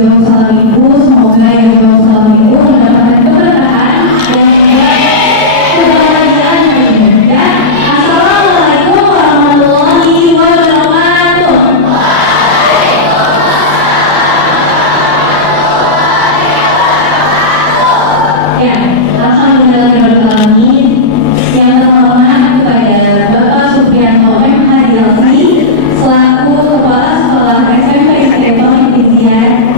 jawab salam ibu, semoga yang jawab salam ibu mendapatkan keberkahan dan kebahagiaan ya. Assalamualaikum warahmatullahi wabarakatuh. Ya, alhamdulillahirobbilalamin. Yang terhormat kepada Bapak Supriyanto M. Hadialsi selaku Kepala Sekolah SMP Istiqomah Indonesia.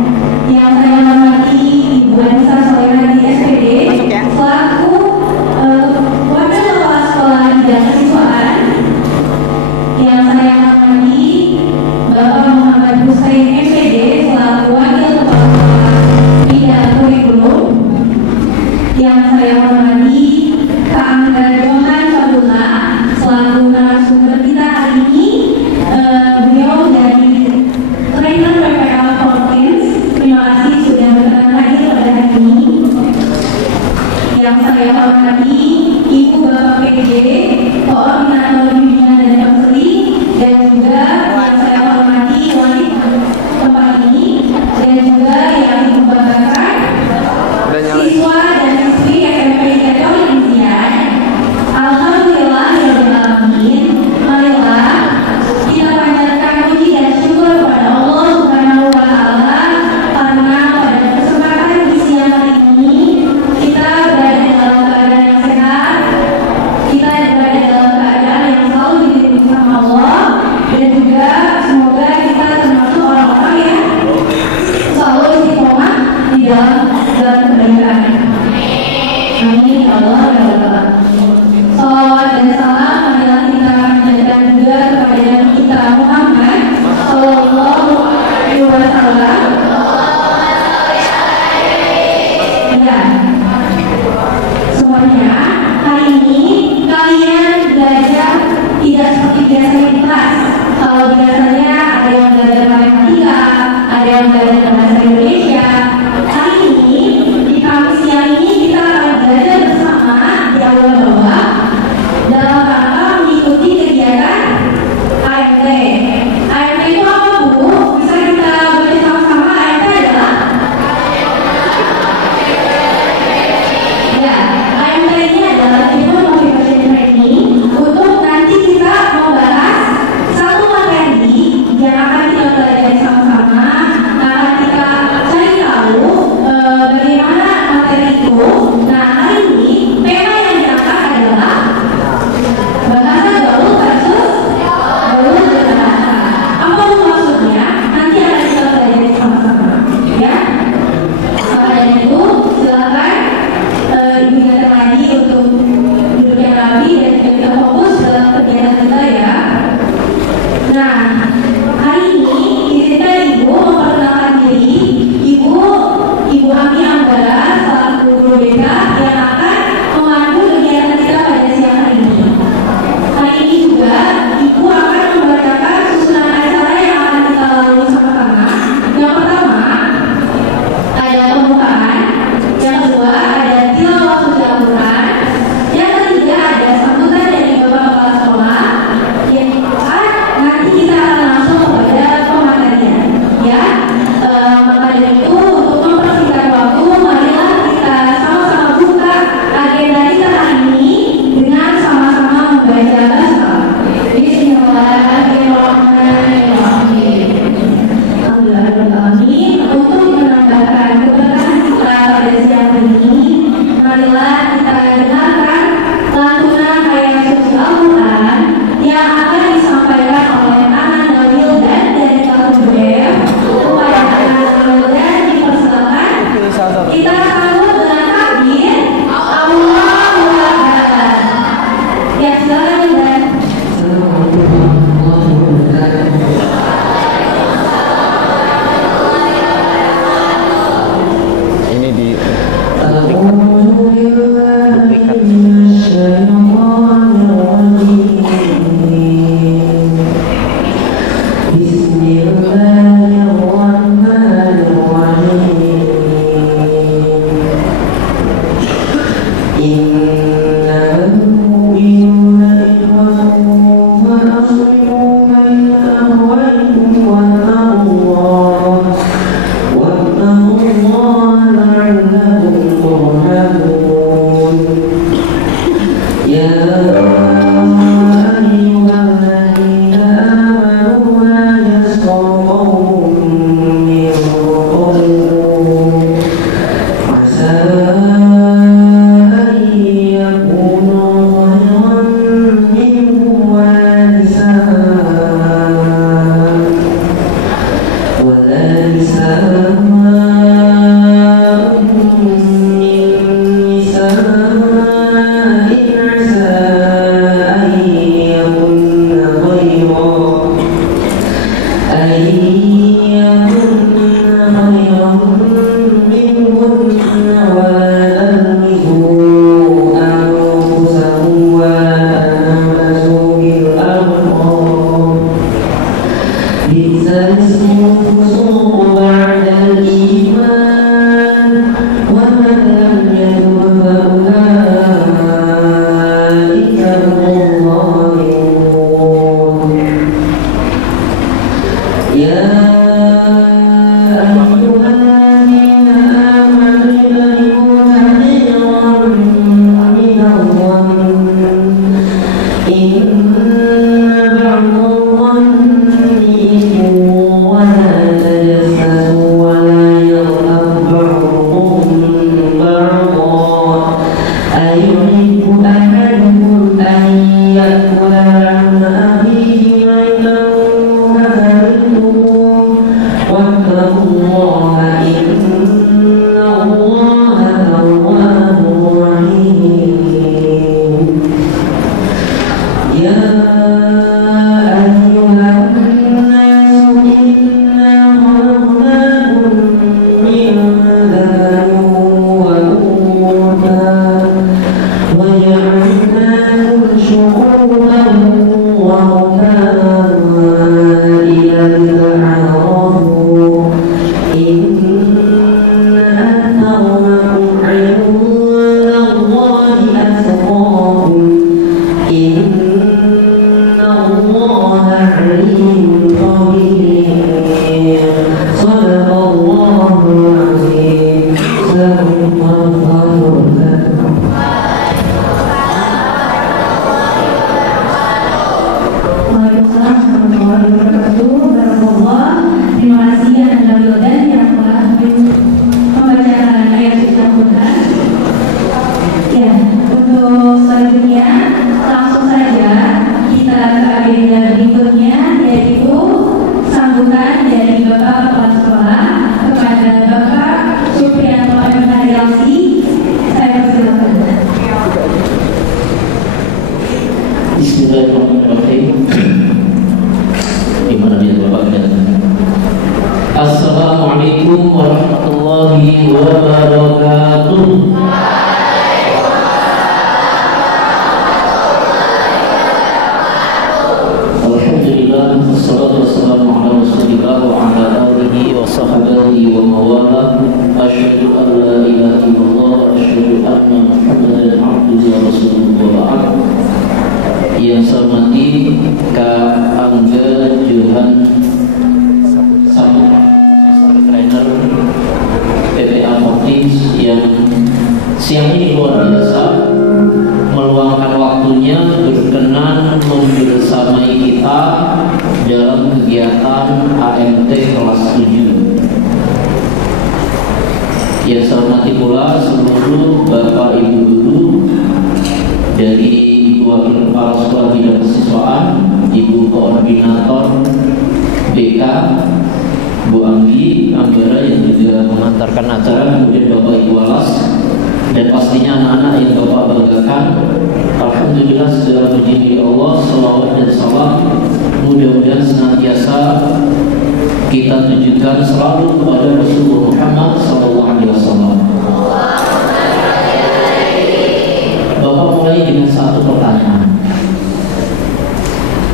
Yang saya hormati Ibu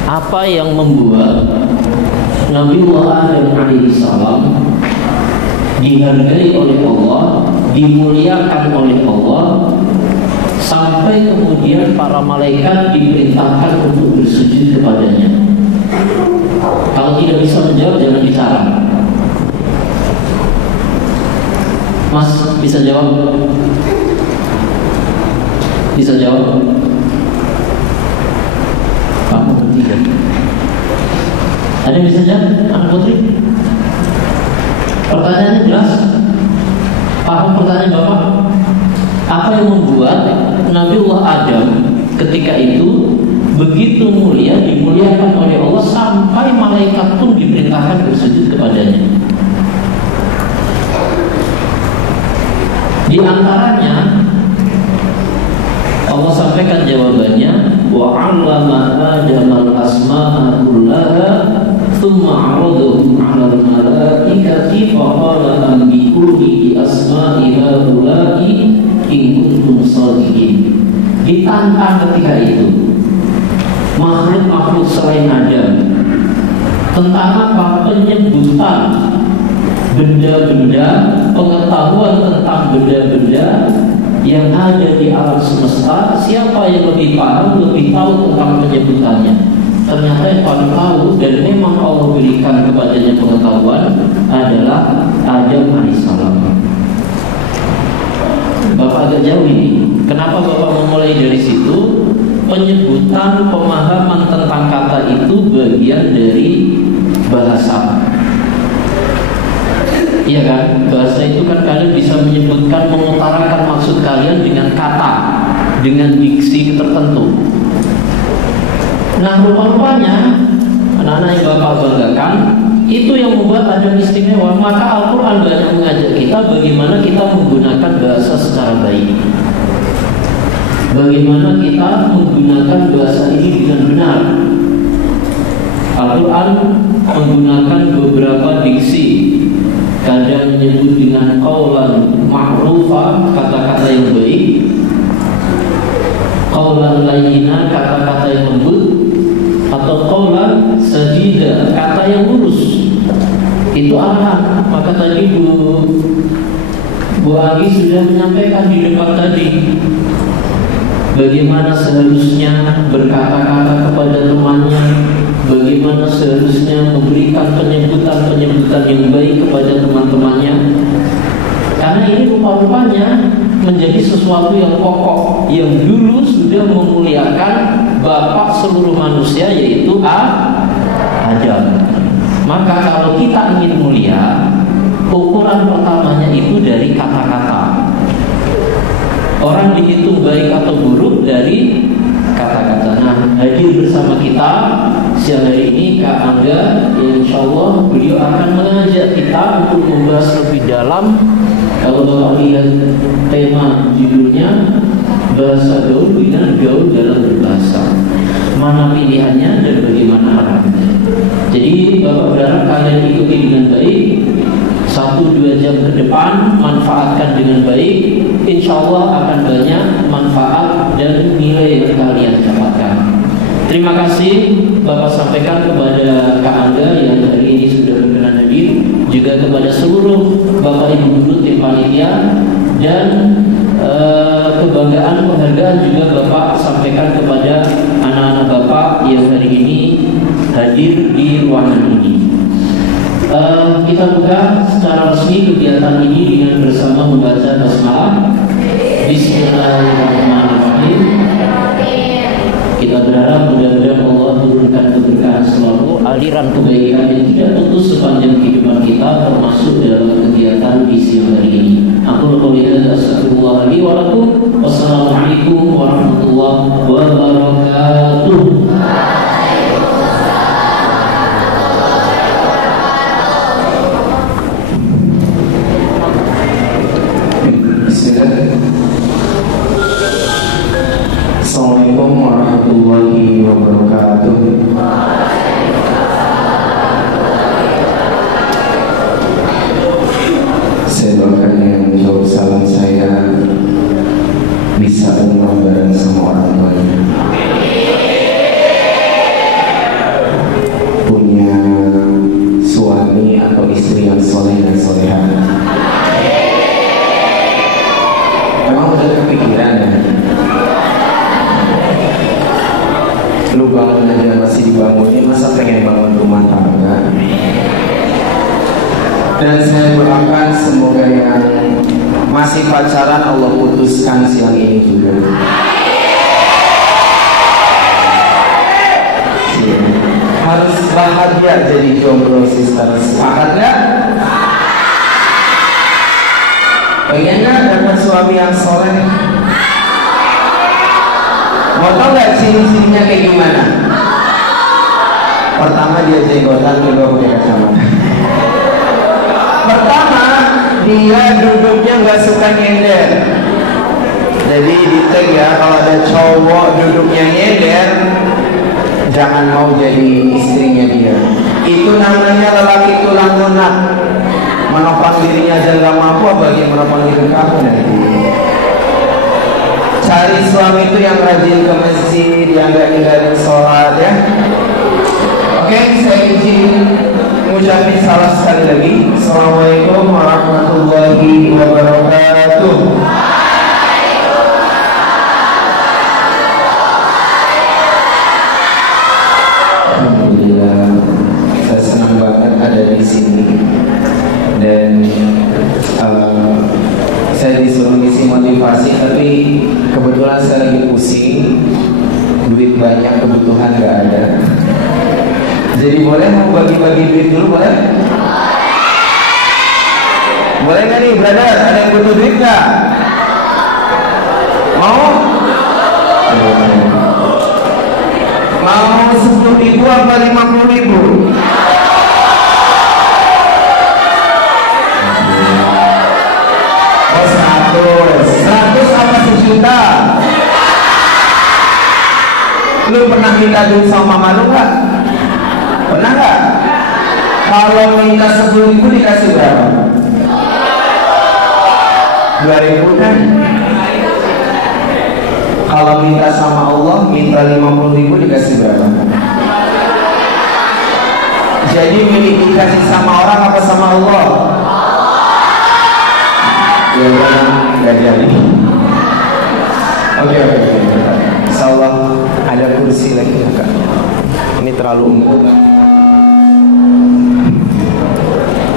Apa yang membuat Nabiullah Adam alaihissalam dihargai oleh Allah, dimuliakan oleh Allah, sampai kemudian para malaikat diperintahkan untuk bersujud kepadanya? Kalau tidak bisa menjawab, jangan bicara. Mas, bisa jawab? Bisa jawab? Kamu bertiga. Ada yang bisa jawab? Anak putri? Pertanyaannya jelas? Paham pertanyaan Bapak? Apa yang membuat Nabiullah Adam ketika itu begitu mulia, dimuliakan oleh Allah, sampai malaikat pun diperintahkan bersujud kepadanya? Di antaranya Allah sampaikan jawabannya, wa 'allama Adam al-asma'a kullaha thumma 'aradahum 'ala al-malaikati fa qala anbi'uni bi asma'i haula'i in kuntum shadiqin. Ditantang ketika itu makhluk-makhluk selain Adam tentang apa? Penyebutan benda-benda, pengetahuan tentang benda-benda yang ada di alam semesta. Siapa yang lebih paham, lebih tahu tentang penyebutannya? Ternyata yang paling tahu dan memang Allah berikan kepadanya pengetahuan adalah Adam alaihissalam. Bapak agak jauh ini. Kenapa Bapak memulai dari situ? Penyebutan, pemahaman tentang kata itu bagian dari bahasa. Iya kan? Bahasa itu kan kalian bisa menyebutkan, mengutarakan maksud kalian dengan kata, dengan diksi tertentu. Nah, rupa-rupanya anak-anak yang Bapak banggakan, itu yang membuat Adam istimewa. Maka Al-Quran banyak mengajak kita bagaimana kita menggunakan bahasa secara baik, bagaimana kita menggunakan bahasa ini dengan benar. Al-Quran menggunakan beberapa diksi. Kadang menyebut dengan qaulan ma'rufa, kata-kata yang baik, qaulan layyina, kata-kata yang lembut, atau qaulan sadida, kata yang lurus. Itu arahan. Maka tadi Bu Agi sudah menyampaikan di depan tadi bagaimana seharusnya berkata-kata kepada temannya, bagaimana seharusnya memberikan penyebutan-penyebutan yang baik kepada teman-temannya. Karena ini rupa-rupanya menjadi sesuatu yang pokok, yang dulu sudah memuliakan bapak seluruh manusia, yaitu Adam. Maka kalau kita ingin mulia, ukuran pertamanya itu dari kata-kata. Orang dihitung baik atau buruk dari kata-kata. Nah, hadir bersama kita siang hari ini Kak Angga, yang insya Allah beliau akan mengajak kita untuk membahas lebih dalam. Kalau Bapak lihat tema judulnya, bahasa gaul dengan gaul dalam berbahasa, mana pilihannya dan bagaimana arahnya. Jadi Bapak berharap kalian ikuti dengan baik. 1-2 jam ke depan manfaatkan dengan baik. Insya Allah akan banyak manfaat dan nilai yang kalian dapatkan. Terima kasih Bapak sampaikan kepada Kak Angga yang hari ini sudah berkenan hadir, juga kepada seluruh Bapak Ibu guru tim panitia, dan kebanggaan penghargaan juga Bapak sampaikan kepada anak-anak Bapak yang hari ini hadir di ruangan ini. Kita buka secara resmi kegiatan ini dengan bersama membaca basmalah. Bismillahirrahmanirrahim. Kita berharap mudah-mudahan Allah turunkan keberkahan selalu, aliran kebaikan yang tidak putus sepanjang kehidupan kita, termasuk dalam kegiatan di siang hari ini. Aku qouli hadza astaghfirullah li wa lakum. Wassalamualaikum warahmatullahi wabarakatuh. Assalamualaikum warahmatullahi wabarakatuh. Saya doakan yang menjawab salam saya bisa umrah bareng sama orang tuanya, punya suami atau istri yang soleh dan soleha. Memang udah kepikiran ya? Lu bangun aja masih dibangunin, masa pengen bangun rumah tangga? Dan saya doakan semoga yang masih pacaran Allah putuskan siang ini juga. Harus bahagia jadi jomblo sister. Sepakat gak? Pengen gak dapat suami yang soleh? Mau tau gak ciri-cirinya kayak gimana? Pertama dia jenggotan, kedua pakai kacamata. Pertama Dia duduknya nggak suka nyender. Jadi di tag ya, kalau ada cowok duduknya nyender, jangan mau jadi istrinya dia. Itu namanya lelaki tulang lunak. Menopang dirinya aja nggak mampu, apalagi menopang diri kamu nanti. Cari suami itu yang rajin ke masjid, yang nggak ninggalin sholat ya. Oke, saya izin mengucapkan salam sekali lagi. Assalamualaikum warahmatullahi wabarakatuh. Alhamdulillah, saya senang banget ada di sini dan saya disuruh ngisi motivasi, tapi kebetulan saya lagi pusing, duit banyak, kebutuhan nggak ada. Jadi boleh mau bagi-bagi duit dulu, boleh? Boleh nggak nih, brother? Ada yang butuh duit nggak? Mau? Mau 10.000 apa 50.000? Oh 100 apa 1.000.000? Lu pernah minta duit sama mama lu nggak? Pernah nggak? Kalau minta 10.000 dikasih berapa? 2.000 kan? Kalau minta sama Allah, minta 50.000 dikasih berapa? Jadi milih dikasih sama orang apa sama Allah? Ya udah, nggak jadi. Oke. Insyaallah ada kursi lagi enggak? Ini terlalu empuk.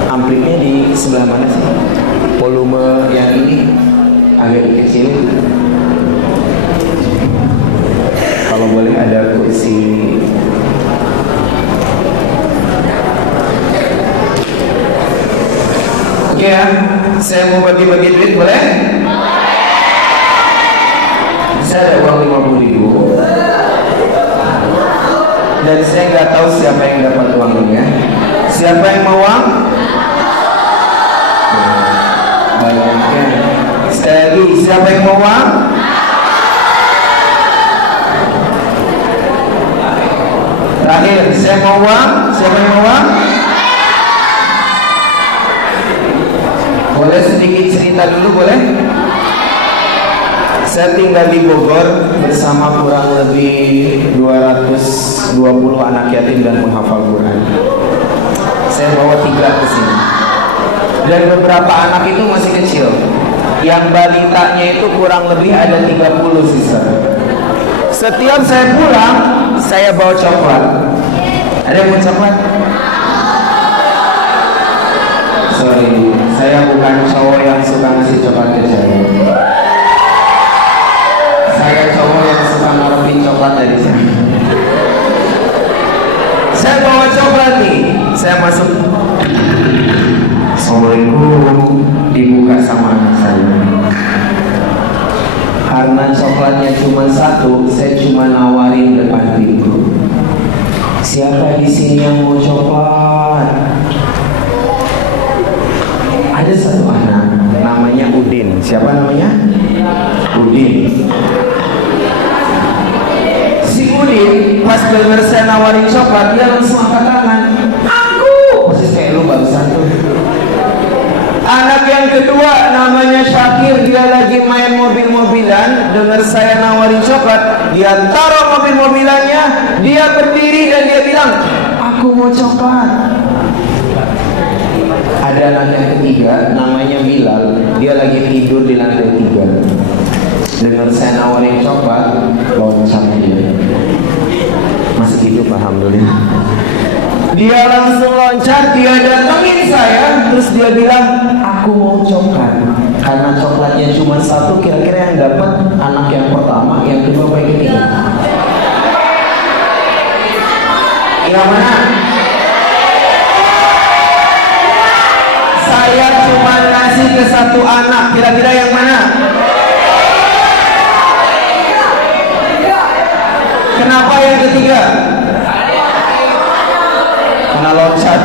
Amplipnya di sebelah mana sih? Volume yang ini agak kecil. Kalau boleh ada kursi. Oke ya, saya mau bagi-bagi duit, boleh? Saya ada uang 50.000 dan saya nggak tahu siapa yang dapat uang ini ya. Siapa yang mau uang? Banyaknya. Sekali lagi, siapa yang mau uang? Terakhir, saya mau uang. Siapa yang mau uang? Boleh sedikit cerita dulu, boleh? Saya tinggal di Bogor bersama kurang lebih 220 anak yatim dan penghafal Quran. Saya bawa 3 ke sini. Dan beberapa anak itu masih kecil. Yang balitanya itu kurang lebih ada 30 sisa. Setiap saya pulang, saya bawa coklat. Ada yang mau coklat? Sorry, saya bukan cowok yang suka ngasih coklat ke cewek. Saya cowok yang suka ngarepin coklat dari saya. Saya bawa coklat nih. Saya masuk. Assalamualaikum. Dibuka sama anak saya. Karena coklatnya cuma 1, saya cuma nawarin depan pintu. Siapa di sini yang mau coklat? Ada satu anak namanya Udin. Siapa namanya? Udin. Si Udin pas dengar saya nawarin coklat, dia langsung angkat tangan. Aku! Persis kayak lu barusan tuh. Anak yang kedua namanya Syakir, dia lagi main mobil-mobilan, dengar saya nawarin coklat, dia taruh mobil-mobilannya, dia berdiri dan dia bilang, aku mau coklat. Ada anak yang ketiga namanya Bilal, dia lagi tidur di lantai 3. Dengar saya nawarin coklat, loncat dia. Masih hidup, alhamdulillah. Dia langsung loncat, dia datengin saya, terus dia bilang, aku mau coklat. Karena coklatnya cuma 1, kira-kira yang dapat anak yang pertama, yang kedua, apa yang ketiga? Yang mana? Saya cuma ngasih ke 1 anak, kira-kira yang mana? Kenapa yang ketiga? Karena loncat.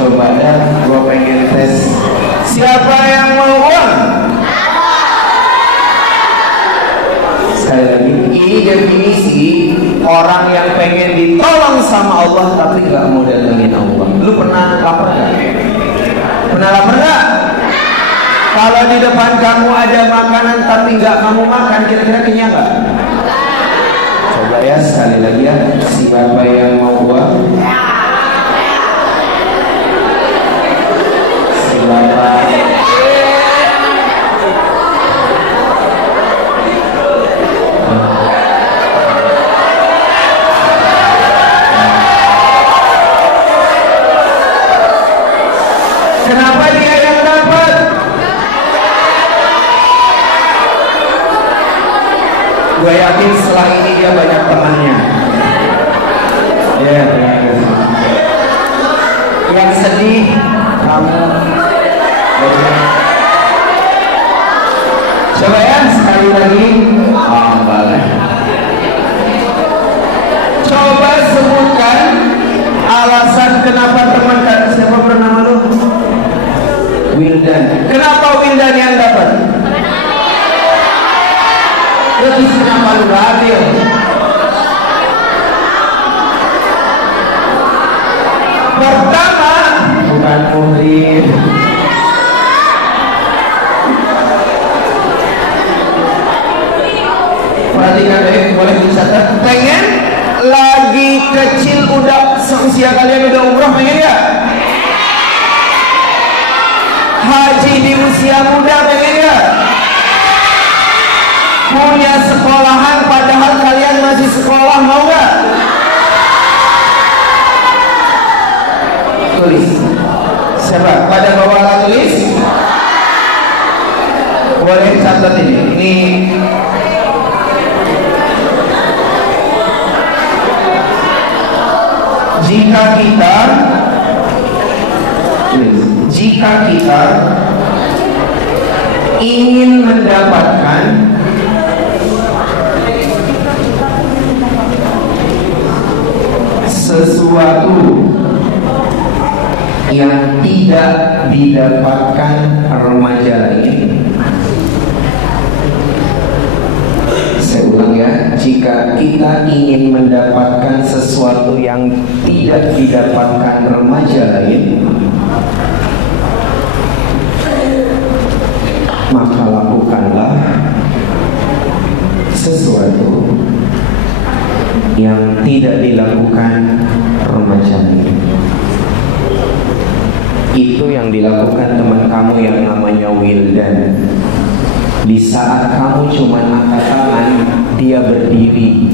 Coba ya, gua pengen tes. Siapa yang mau uang? Sekali lagi, ini definisi orang yang pengen ditolong sama Allah tapi gak mau datengin Allah. Lu pernah lapar gak? Pernah lapar gak? Kalau di depan kamu ada makanan tapi gak kamu makan, kira-kira kenyang gak? Coba ya, sekali lagi ya. Siapa yang mau uang? Siapa? Kenapa dia yang dapat? Gue yakin setelah ini dia banyak temannya. Ya, yang sedih kamu. Coba ya sekali lagi. Boleh. Coba sebutkan alasan kenapa teman siapa bernama lu? Wildan. Kenapa Wildan yang dapat? Terus kenapa lu gak adil? Pertama, bukan muhrim. Perhatikan deh, boleh dicatat. Pengen lagi kecil udah seusia kalian udah umroh, pengen ya? Haji di usia muda, pengen ya? Punya sekolahan padahal kalian masih sekolah, mau gak? Tulis. Siapa? Pada bawah alat tulis. Boleh catat ini. Ini jika kita ingin mendapatkan sesuatu yang tidak didapatkan remaja lain. Saya ulang ya, jika kita ingin mendapatkan sesuatu yang tidak didapatkan remaja lain, maka lakukanlah sesuatu yang tidak dilakukan remaja lain. Itu yang dilakukan teman kamu yang namanya Wildan. Di saat kamu cuma angkat tangan, dia berdiri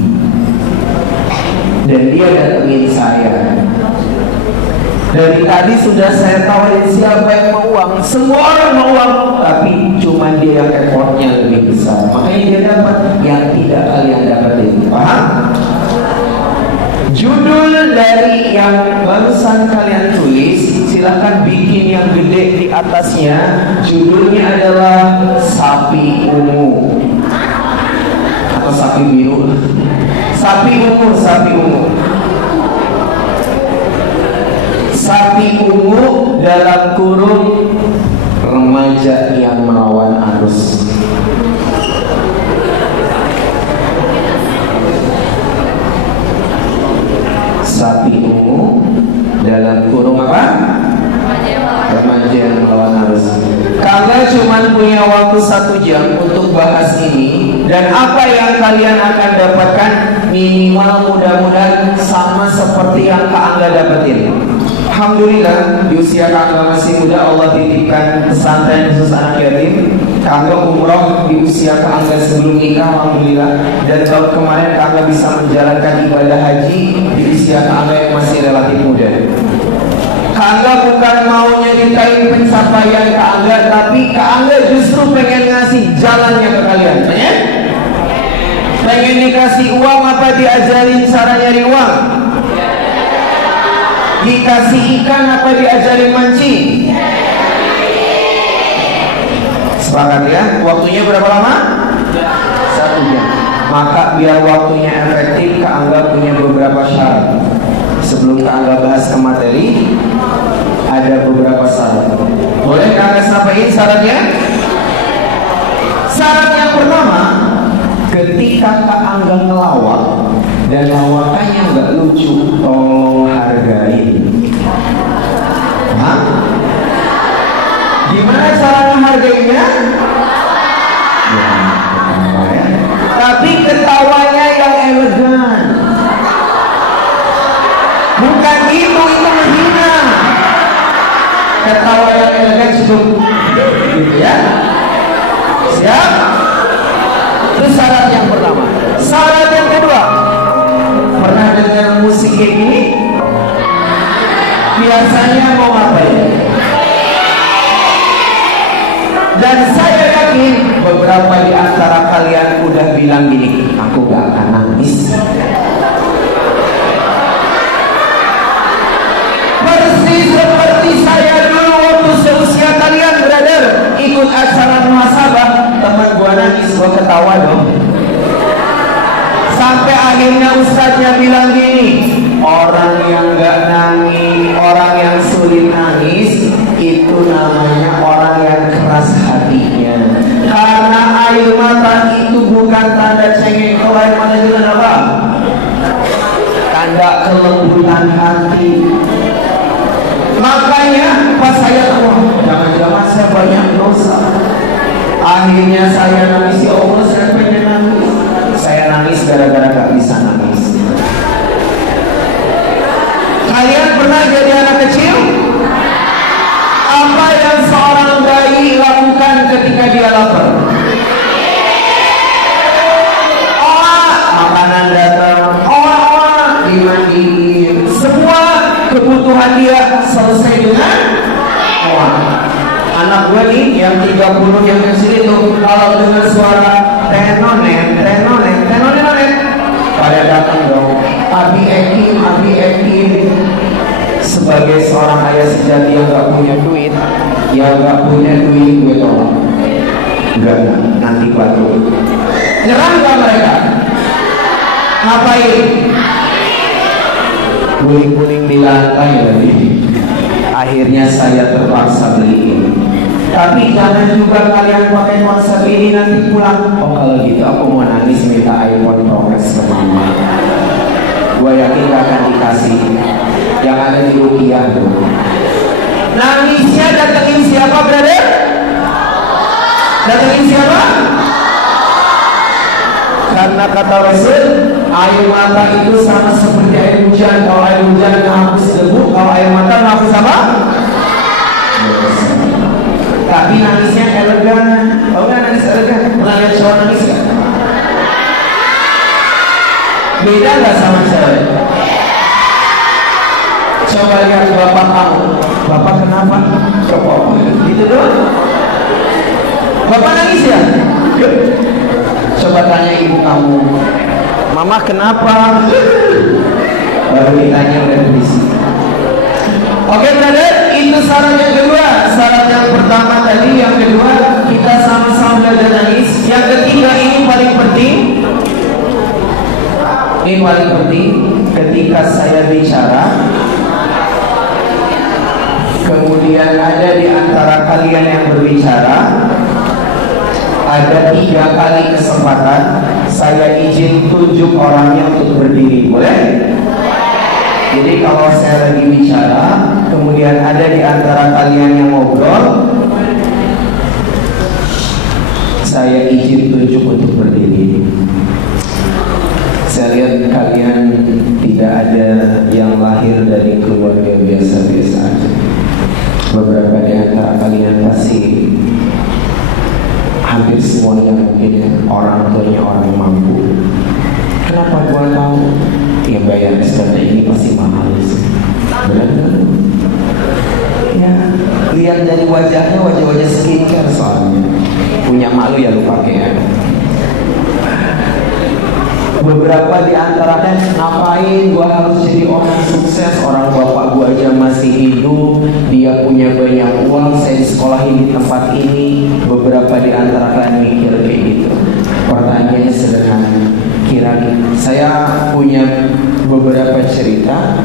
dan dia datengin saya. Dari tadi sudah saya tawarin siapa yang mau uang. Semua orang mau uang, tapi cuma dia yang effortnya lebih besar. Makanya dia dapat yang tidak kalian dapatin. Paham? Judul dari yang barusan kalian tulis, silahkan bikin yang gede di atasnya. Judulnya adalah sapi ungu atau sapi biru. Sapi ungu, sapi ungu. Sapi ungu dalam kurung remaja yang melawan arus. Sapi ungu dalam kurung apa? Remaja yang melawan arus. Kalian cuma punya waktu 1 jam untuk bahas ini, dan apa yang kalian akan dapatkan minimal mudah-mudahan sama seperti yang Kak Angga dapetin. Alhamdulillah di usia Kak Angga masih muda Allah titipkan pesantren khusus anak yatim. Kak Angga umroh di usia Kak Angga sebelum nikah, alhamdulillah. Dan tahun kemarin Kak Angga bisa menjalankan ibadah haji di usia Kak Angga yang masih relatif muda. Kak Angga bukan mau nyeritain pencapaian Kak Angga, tapi Kak Angga justru pengen ngasih jalannya ke kalian. Pengen dikasih uang apa diajarin cara nyari uang? Dikasih ikan apa diajarin mancing? Sepakat ya? Waktunya berapa lama? 1 jam. Maka biar waktunya efektif, Kak Angga punya beberapa syarat. Sebelum Kak Angga bahas ke materi, ada syaratnya? Syarat yang pertama, ketika Kak Angga ngelawak dan lawakannya nggak lucu, tolong hargai. Hah? Gimana cara menghargainya? Ya, tapi ketawanya yang elegan. Bukan itu menghina. Ketawa yang elegan cukup, gitu ya. Siap? Itu syarat yang pertama. Syarat yang kedua, pernah dengar musik kayak gini? Biasanya mau ngapain? Dan saya yakin beberapa di antara kalian udah bilang gini, aku gak akan nangis. Persis seperti saya dulu waktu seusia kalian, brother, ikut acara muhasabah, teman gua nangis, gua ketawa dong. Sampai akhirnya ustadznya bilang gini, orang yang gak nangis, orang yang sulit nangis, itu namanya orang yang keras hatinya. Karena air mata itu bukan tanda cengeng. Kalau air mata itu tanda apa? Tanda kelembutan hati. Makanya pas saya tahu, jangan-jangan saya banyak dosa. Akhirnya saya nangis, ya Allah saya pengen nangis. Saya nangis gara-gara gak bisa nangis. Kalian pernah jadi anak kecil? Apa yang seorang bayi lakukan ketika dia lapar? Makanan datang, dimandiin. Semua kebutuhan dia selesai dengan anak gue nih yang 30 yang kecil itu kalau dengar suara tenonet pada datang dong, Abi Ekin. Sebagai seorang ayah sejati yang gak punya duit, gue tolong. Enggak, nanti batu. Nyerah gak mereka? Ngapain? Guling-guling di lantai tadi. Akhirnya saya terpaksa beliin. Tapi jangan juga kalian pakai konsep ini nanti pulang. Oh kalau gitu aku mau nangis minta iPhone Pro Max ke mama. Gue yakin gak akan dikasih. Yang ada di rupiah tuh. Nangisnya datengin siapa, brother? Datengin siapa? Karena kata Rasul, air mata itu sama seperti air hujan. Kalau air hujan menghapus debu, kalau air mata menghapus apa? Tapi nangisnya elegan. Tahu nggak nangis elegan? Pernah lihat cowok nangis nggak? Beda nggak sama cewek? Coba lihat bapak kamu. Bapak kenapa? Coba gitu doang. Bapak nangis ya? Coba tanya ibu kamu, mama kenapa? Baru ditanya udah berisik. Oke brother, itu syarat yang kedua. Syarat yang pertama tadi, yang kedua kita sama-sama belajar nangis. Yang ketiga ini paling penting. Ini paling penting ketika saya bicara, kemudian ada di antara kalian yang berbicara, ada 3 kali kesempatan saya izin tunjuk orangnya untuk berdiri, boleh? Jadi kalau saya lagi bicara, kemudian ada di antara kalian yang ngobrol, saya izin tunjuk untuk berdiri. Saya lihat kalian tidak ada yang lahir dari keluarga biasa-biasa aja. Beberapa di antara kalian pasti, hampir semuanya mungkin ya, orang tuanya orang mampu. Kenapa gua tahu? Ya bayar SPP ini pasti mahal sih. Benar? Ya, lihat dari wajahnya, wajah-wajah skincare soalnya. Punya malu ya lu pakai ya. Beberapa di antaranya, ngapain gua harus jadi orang sukses? Orang bapak gua aja masih hidup, dia punya banyak uang, saya disekolahin di tempat ini. Beberapa di antara kalian mikir kayak gitu. Pertanyaannya sederhana. Kira-kira saya punya beberapa cerita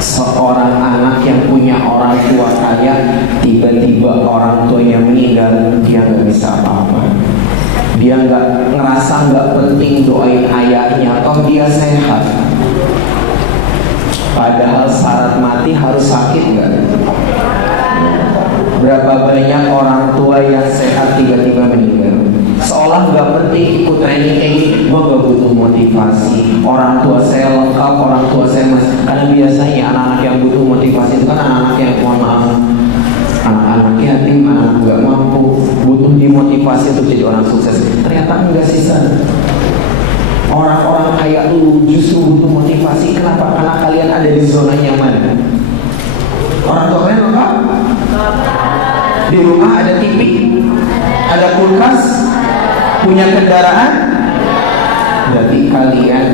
seorang anak yang punya orang tua kaya, tiba-tiba orang tuanya meninggal, dia nggak bisa apa-apa. Dia ngerasa nggak penting doain ayahnya, toh dia sehat. Padahal syarat mati harus sakit nggak? Berapa banyak orang tua yang sehat tiba-tiba meninggal? Seolah nggak penting ikut training kayak gini. Gue nggak butuh motivasi. Orang tua saya lengkap, orang tua saya masih. Karena biasanya anak-anak yang butuh motivasi itu kan anak-anak yang mohon maaf, anak-anak yatim, anak nggak mampu, butuh dimotivasi untuk jadi orang sukses. Ternyata enggak sih, San. Orang-orang kayak lu justru butuh motivasi. Kenapa? Karena kalian ada di zona nyaman. Orang tua kalian lengkap. Di rumah ada TV, ada kulkas, punya kendaraan. Berarti kalian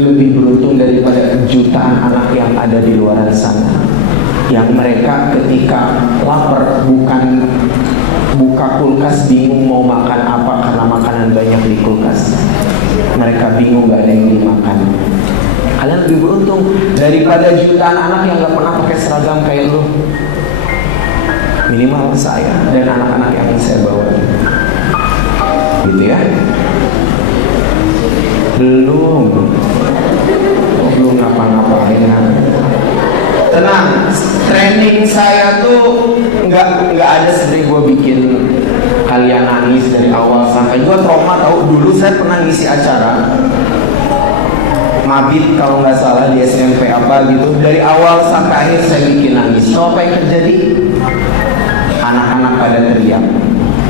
lebih beruntung daripada jutaan anak yang ada di luar sana, yang mereka ketika lapar bukan buka kulkas bingung mau makan apa karena makanan banyak di kulkas. Mereka bingung gak ada yang dimakan. Kalian lebih beruntung daripada jutaan anak yang gak pernah pakai seragam kayak lu. Minimal saya dan anak-anak yang saya bawa, gitu ya. Belum ngapa-ngapain. Tenang, training saya tuh nggak ada sedih gue bikin kalian nangis dari awal sampai. Gue trauma tahu. Dulu saya pernah ngisi acara Mabit kalau nggak salah di SMP apa gitu. Dari awal sampai akhir saya bikin nangis. So, apa yang terjadi? Anak-anak pada teriak,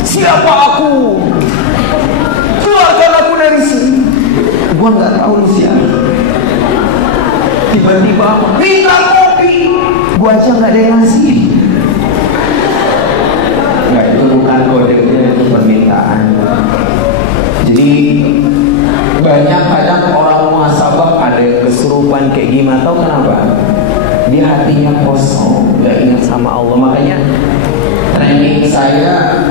siapa aku? Keluarkan aku dari sini. Gue nggak tahu lu siapa. Tiba-tiba apa? Minta kopi. Gue aja nggak ada yang ngasih. Nggak, itu bukan kode, itu permintaan. Jadi banyak kadang orang muhasabah ada yang kesurupan kayak gimana. Tahu kenapa? Dia hatinya kosong, nggak ingat sama Allah. Makanya training saya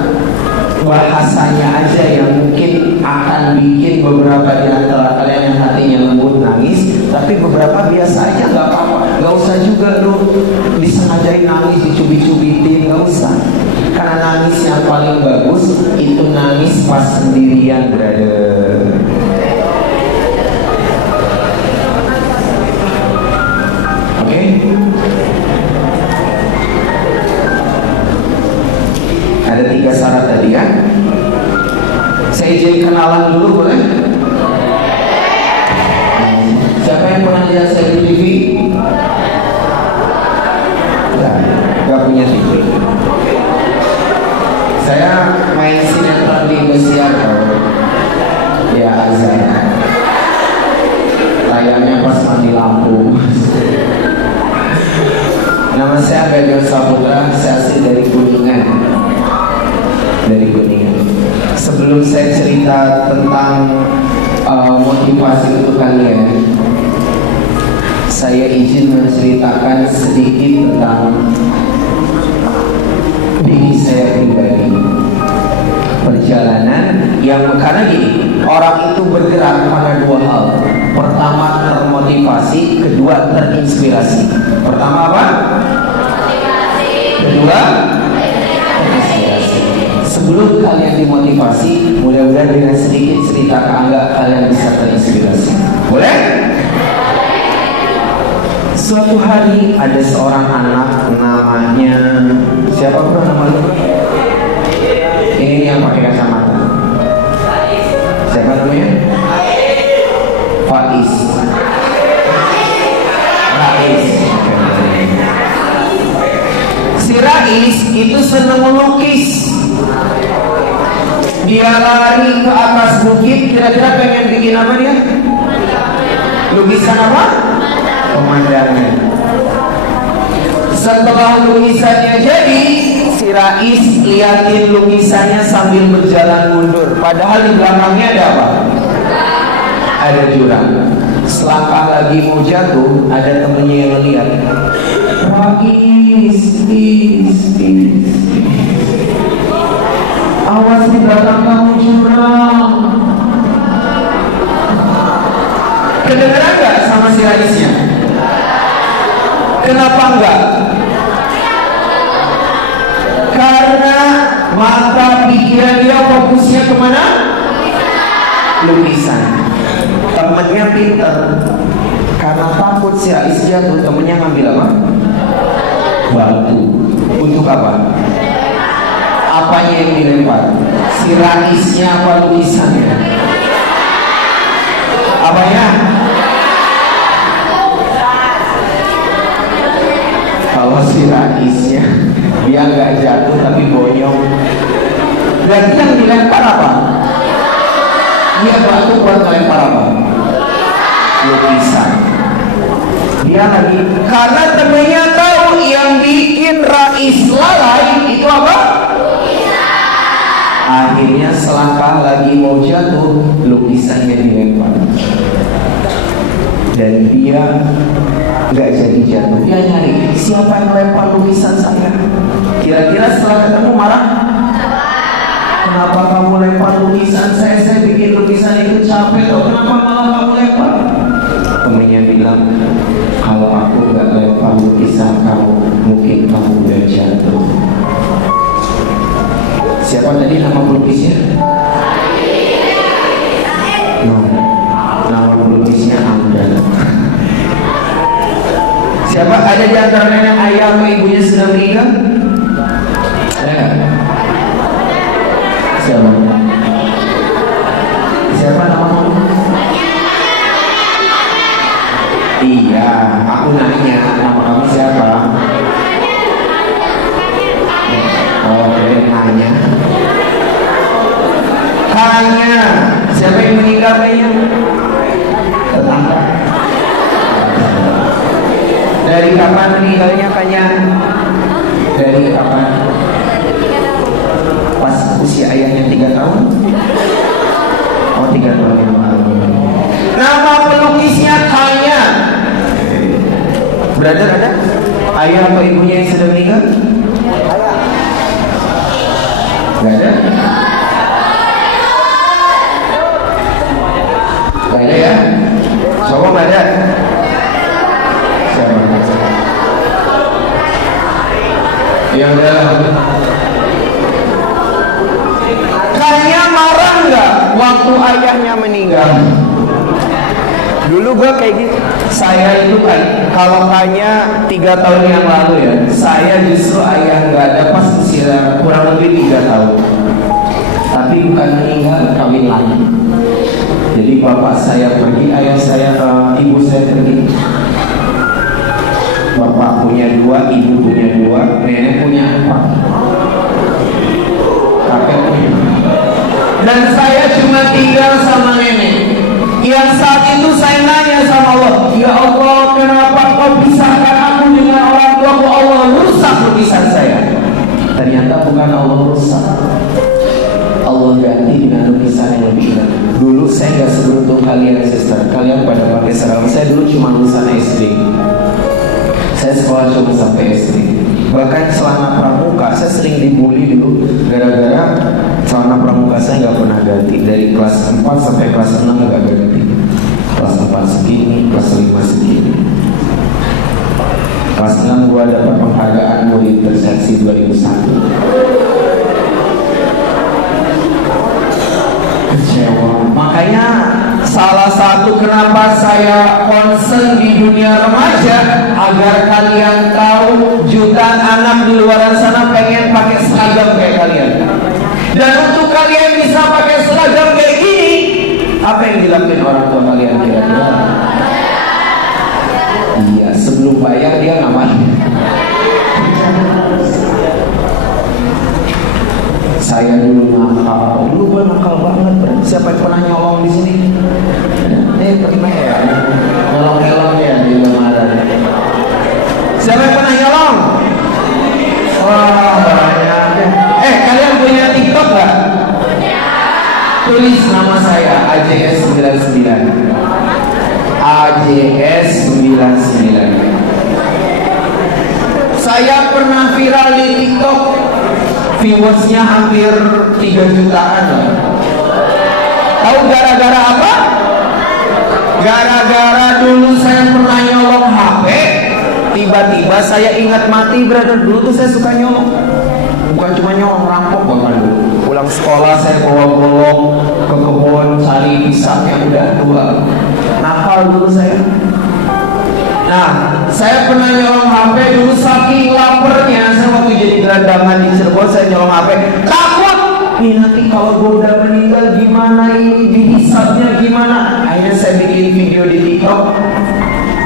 bahasanya aja yang mungkin akan bikin beberapa di antara kalian yang hatinya lembut nangis, tapi beberapa biasa aja nggak apa-apa. Nggak usah juga lu disengajain nangis, dicubit-cubitin, nggak usah. Karena nangis yang paling bagus itu nangis pas sendirian, brother. Oke? Ada 3 syarat tadi kan? Saya izin kenalan dulu boleh? Siapa yang pernah lihat saya di TV? Gak punya TV. Saya main sinetron di Indosiar. Ya azan. Tayangnya pas mati lampu. Nama saya Bejo Saputra. Saya asli dari Kuningan. Sebelum saya cerita tentang motivasi untuk kalian, saya izin menceritakan sedikit tentang diri saya pribadi. Perjalanan yang, karena gini, orang itu bergerak pada 2 hal. Pertama termotivasi, kedua terinspirasi. Pertama apa? Kedua terinspirasi. Sebelum kalian dimotivasi, mudah-mudahan dengan sedikit cerita ke Angga kalian bisa terinspirasi. Boleh? Suatu hari ada seorang anak namanya, siapa bro namanya? Ini yang pakai kacamata. Siapa namanya? Faiz. Si Rais itu senang melukis. Dia lari ke atas bukit, kira-kira pengen bikin apa dia? Lukisan apa? Pemandangan. Setelah lukisannya jadi, si Rais liatin lukisannya sambil berjalan mundur. Padahal di belakangnya ada apa? Ada jurang. Selangkah lagi mau jatuh, ada temennya yang ngeliat. Rais, awas di belakang kamu jurang. Kedengeran gak sama si Raisnya? Kenapa enggak? karena mata pikiran dia fokusnya kemana? Lukisan. Temennya pinter, karena takut si Rais jatuh, temennya ngambil apa? Batu. Untuk apa? Apanya yang dilempar? Si Raisnya apa lukisannya? Apanya? Kalau si Raisnya dia nggak jatuh tapi bonyong, berarti yang dilempar apa? Dia batu buat ngelempar apa? Lukisan. Dia lagi, karena temennya tahu yang bikin Rais lalai itu apa? Akhirnya selangkah lagi mau jatuh, lukisannya dilempar. Dan dia nggak jadi jatuh. Dia nyari siapa yang melempar lukisan saya. Kira-kira setelah ketemu marah. Kenapa kamu lempar lukisan saya? Saya bikin lukisan itu capek. Kenapa malah kamu lempar? Temennya bilang, kalau aku nggak lempar lukisan kamu, mungkin kamu udah jatuh. Siapa tadi nama pelukisnya? No, nama pelukisnya Anda. Siapa ada di antara nenek ayah atau ibunya sudah meninggal? Ada? Siapa? Siapa namamu? Iya, aku nanya, nama kamu siapa? Oke, nanya. Hanya siapa yang meninggal kayaknya? Tetangga. Dari kapan meninggalnya Kanya? Dari kapan? Pas usia ayahnya 3 tahun? Oh, 3 tahun yang lalu. Nama pelukisnya Kanya. Brother ada? Ayah atau ibunya yang sudah meninggal? Gak ada? Gak ada ya? Coba gak ada? Siapa? Ya udah. Kayaknya marah nggak waktu ayahnya meninggal? Dulu gue kayak gitu. Saya itu kan, kalau kayaknya 3 tahun yang lalu ya, saya justru ayah nggak ada pas usia kurang lebih 3 tahun. Tapi bukan meninggal, kawin lagi. Jadi bapak saya pergi, ayah saya, ibu saya pergi. Bapak punya 2, ibu punya 2, nenek punya 4, kakek punya. Dan saya cuma tinggal sama nenek. Yang saat itu saya nanya sama Allah, ya Allah, kenapa kau pisahkan aku dengan orang tuaku? Allah rusak lukisan saya. Ternyata bukan Allah rusak, Allah ganti dengan lukisan yang lebih indah. Dulu saya gak seberuntung kalian, sister. Kalian pada pakai seragam. Saya dulu cuma lulusan SD. Saya sekolah cuma sampai SD. Bahkan celana pramuka saya sering dibully dulu gara-gara celana pramuka saya nggak pernah ganti. Dari kelas 4 sampai kelas 6 nggak ganti. Kelas 4 segini, kelas 5 segini. Kelas 6 gua dapat penghargaan murid terseksi 2001. Kecewa. Makanya salah satu kenapa saya concern di dunia remaja, agar kalian tahu jutaan anak di luar sana pengen pakai seragam kayak kalian. Dan untuk kalian bisa pakai seragam kayak gini, apa yang dilakukan orang tua kalian kira-kira? Iya, sebelum bayar dia ngapain? Saya dulu nakal, dulu gue nakal banget. Siapa yang pernah nyolong di sini? Pernah ya, nyolong-nyolong ya di lembaran. Siapa yang pernah nyolong? Wah, banyak. Kalian punya TikTok nggak? Tulis nama saya AJS 99. AJS 99. Saya pernah viral di TikTok. Viewersnya hampir 3 jutaan. Tahu gara-gara apa? Gara-gara dulu saya pernah nyolong HP. Tiba-tiba saya ingat mati, brother. Dulu tuh saya suka nyolong. Bukan cuma nyolong, rampok bahkan dulu. Pulang sekolah saya bawa golok ke kebun cari pisang yang udah tua. Nakal dulu saya. Nah, saya pernah nyolong HP dulu saking laparnya. Saya waktu jadi gelandangan di Cirebon, saya nyolong HP. Takut! Nih nanti kalau gue udah meninggal gimana ini, dihisapnya gimana? Akhirnya saya bikin video di TikTok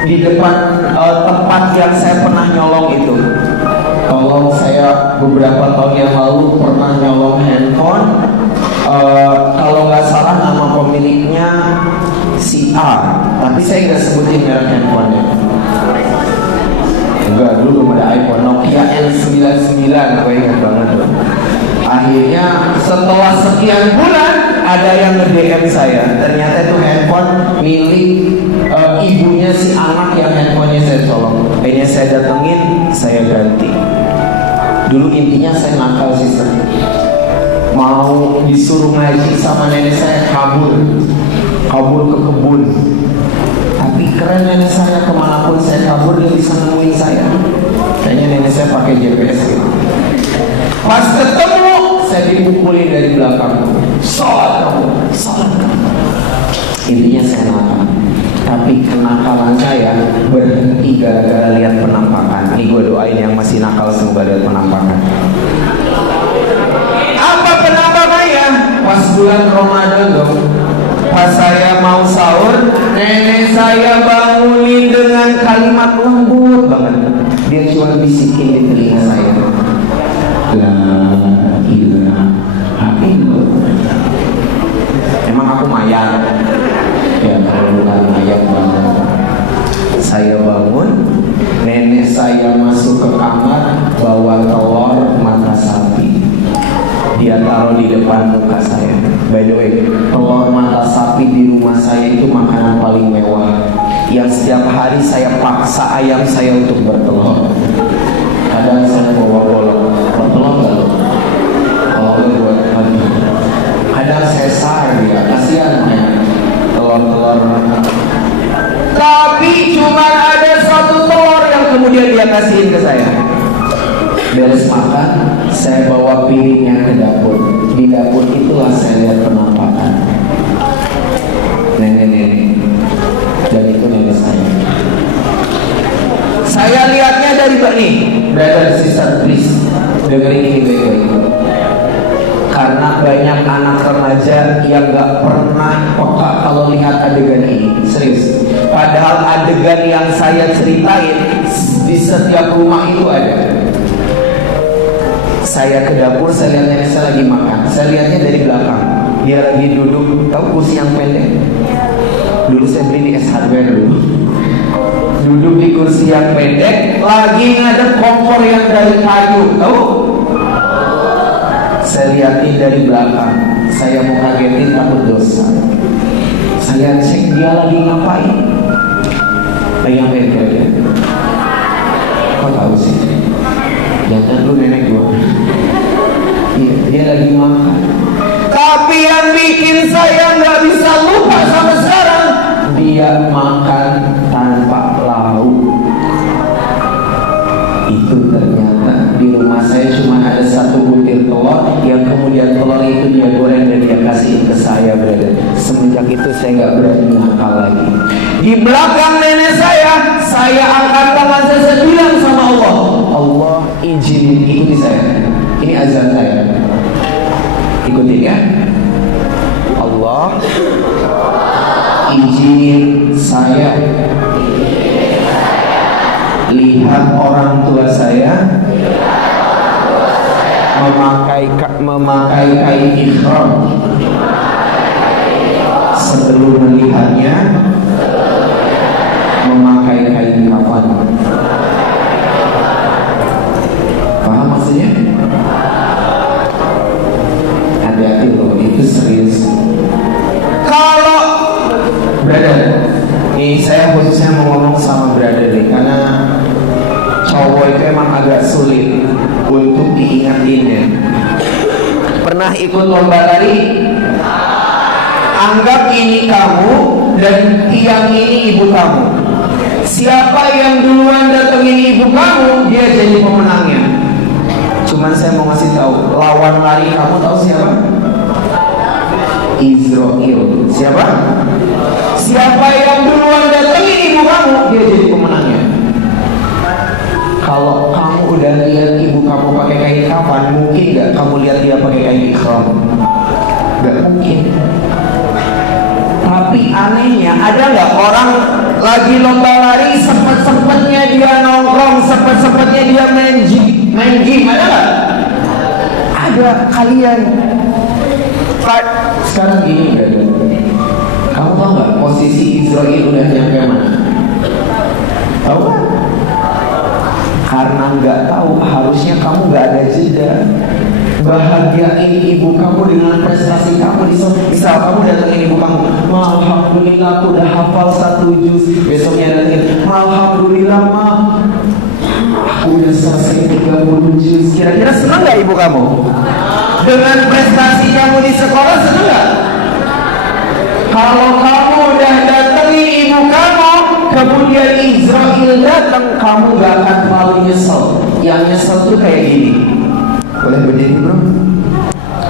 di depan tempat yang saya pernah nyolong itu. Kalau saya beberapa tahun yang lalu pernah nyolong handphone, kalau nggak salah nama pemiliknya si A, tapi saya nggak sebutin merek handphonenya. Enggak, dulu belum ada iPhone, Nokia N99, aku ingat banget. Akhirnya setelah sekian bulan ada yang nge-DM saya. Ternyata itu handphone milik ibunya si anak yang handphonenya saya colong. Akhirnya saya datengin, saya ganti. Dulu intinya saya nakal sih, mau disuruh ngaji sama nenek saya kabur ke kebun. Tapi keren nenek saya, kemanapun saya kabur dia bisa nemuin saya. Kayaknya nenek saya pakai GPS gitu. Pas ketemu saya dipukulin dari belakang. Sholat kamu. Intinya saya nakal. Tapi kenakalan saya berhenti gara-gara lihat penampakan. Ini gue doain yang masih nakal semoga lihat penampakan. Apa penampakannya? Pas bulan Ramadan dong. Pas saya mau sahur, nenek saya bangunin dengan kalimat lembut banget. Dia cuma bisikin di telinga saya, la ilaha illallah. Emang aku mayat? Ya kalau bukan mayat banget. Saya bangun, nenek saya masuk ke kamar bawa telur mata sapi. Dia taruh di depan muka saya. By the way, telur mata sapi di rumah saya itu makanan paling mewah yang setiap hari saya paksa ayam saya untuk bertelur. Kadang saya bawa golok, bertelur nggak lo? Kalau buat pagi. Kadang saya sar ya, kasihan ya telur-telur. Tapi cuma ada satu telur yang kemudian dia kasihin ke saya. Beres makan, saya bawa piringnya ke dapur. Di dapur itulah saya lihat penampakan nenek-nenek. Dan itu nenek saya. Saya lihatnya dari nih, brother sister please dengerin ini baik-baik. Karena banyak anak remaja yang gak pernah peka kalau lihat adegan ini. Serius. Padahal adegan yang saya ceritain di setiap rumah itu ada. Saya ke dapur, saya lihat nenek saya lagi makan. Saya lihatnya dari belakang. Dia lagi duduk, tahu kursi yang pendek? Dulu saya beli di S Hardware dulu. Duduk di kursi yang pendek, lagi ngadep kompor yang dari kayu, tahu? Saya lihatin dari belakang. Saya mau kagetin takut dosa. Saya cek dia lagi ngapain? Lagi ngapain kira-kira? Kok tahu sih? Jangan lu nenek gua. Iya, dia lagi makan. Tapi yang bikin saya nggak bisa lupa sampai sekarang, dia makan tanpa lauk. Itu ternyata di rumah saya cuma ada satu butir telur, yang kemudian telur itu dia goreng dan dia kasih ke saya, brother. Semenjak itu saya nggak berani nakal lagi. Di belakang nenek saya angkat tangan, saya bilang sama Allah, Allah izinin, ikuti saya. Ini azan saya. Ikutin ya. Allah izinin saya lihat orang tua saya memakai kain ihram sebelum melihatnya memakai kain kafan. Paham maksudnya? Hati-hati loh, itu serius. Kalau brother, ini saya khususnya mau ngomong sama brother nih, karena cowok itu emang agak sulit untuk diingatinnya. Pernah ikut lomba lari? Anggap ini kamu dan tiang ini ibu kamu. Siapa yang duluan datengin ibu kamu, dia jadi pemenangnya. Cuman saya mau ngasih tahu kawan lari kamu tahu siapa? Israel. Siapa? Siapa yang duluan datangi ibu kamu, dia jadi pemenangnya. Kalau kamu udah lihat ibu kamu pakai kain kafan, mungkin nggak kamu lihat dia pakai kain ikhram? Nggak mungkin. Tapi anehnya, ada nggak orang lagi lomba lari, sempet-sempetnya dia nongkrong, sempet-sempetnya dia main game, ada nggak? Ada. Kalian sekarang gini, brother, kamu tahu nggak posisi Israel udah nyampe mana? Tahu nggak? Karena nggak tahu, harusnya kamu nggak ada jeda. Bahagiain ibu kamu dengan prestasi kamu. Misal kamu datengin ibu kamu, Ma, alhamdulillah aku udah hafal 1 juz. Besoknya datengin, Ma, alhamdulillah Ma, aku udah selesai 30 juz. Kira-kira senang nggak ibu kamu? Dengan prestasi kamu di sekolah, senang nggak? Kalau kamu udah datangi ibu kamu, kemudian Israel datang, kamu gak akan terlalu nyesel. Yang nyesel tuh kayak gini. Boleh berdiri bro?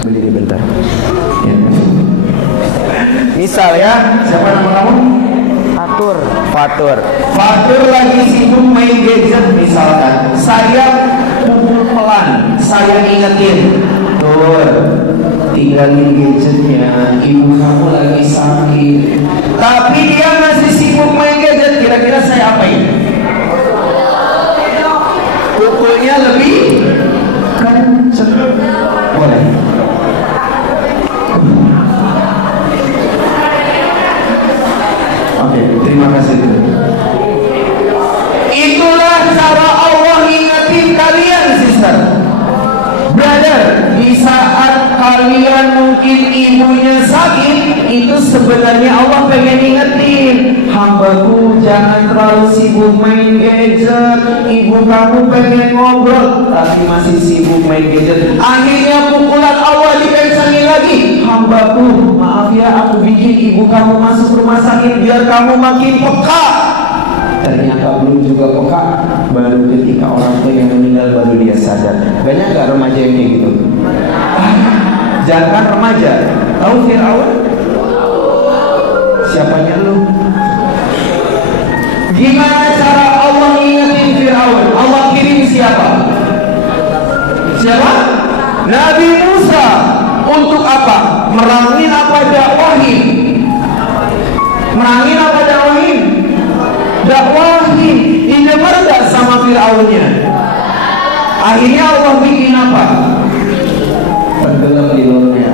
Berdiri bentar ya. Misal ya, siapa nama kamu? Fatur lagi sibuk main gadget misalkan. Saya pukul pelan, saya ingetin, Tur, tinggalin gadgetnya, ibu kamu lagi sakit. Tapi dia masih sibuk main gadget. Kira-kira saya apain? Pukulnya lebih kenceng. Boleh. Oke, terima kasih. Itulah cara Allah ingetin kalian, sister, brother. Di saat kalian mungkin ibunya sakit, itu sebenarnya Allah pengen ingetin, hambaku jangan terlalu sibuk main gadget. Ibu kamu pengen ngobrol tapi masih sibuk main gadget. Akhirnya pukulan Allah dikencangin lagi, hambaku maaf ya, aku bikin ibu kamu masuk rumah sakit biar kamu makin peka. Ternyata belum juga peka, baru ketika orang tua yang meninggal baru dia sadar. Banyak gak remaja yang kayak gitu? Jangan remaja. Tahu Fir'aun? Siapanya lu? Gimana cara Allah ingetin Fir'aun? Allah kirim siapa? Siapa? Nabi Musa. Untuk apa? Merangin apa dakwahin? Merangin apa dakwahin? Dakwahin. Didengar gak sama Fir'aunnya? Akhirnya Allah bikin apa? Tenggelam di lautnya.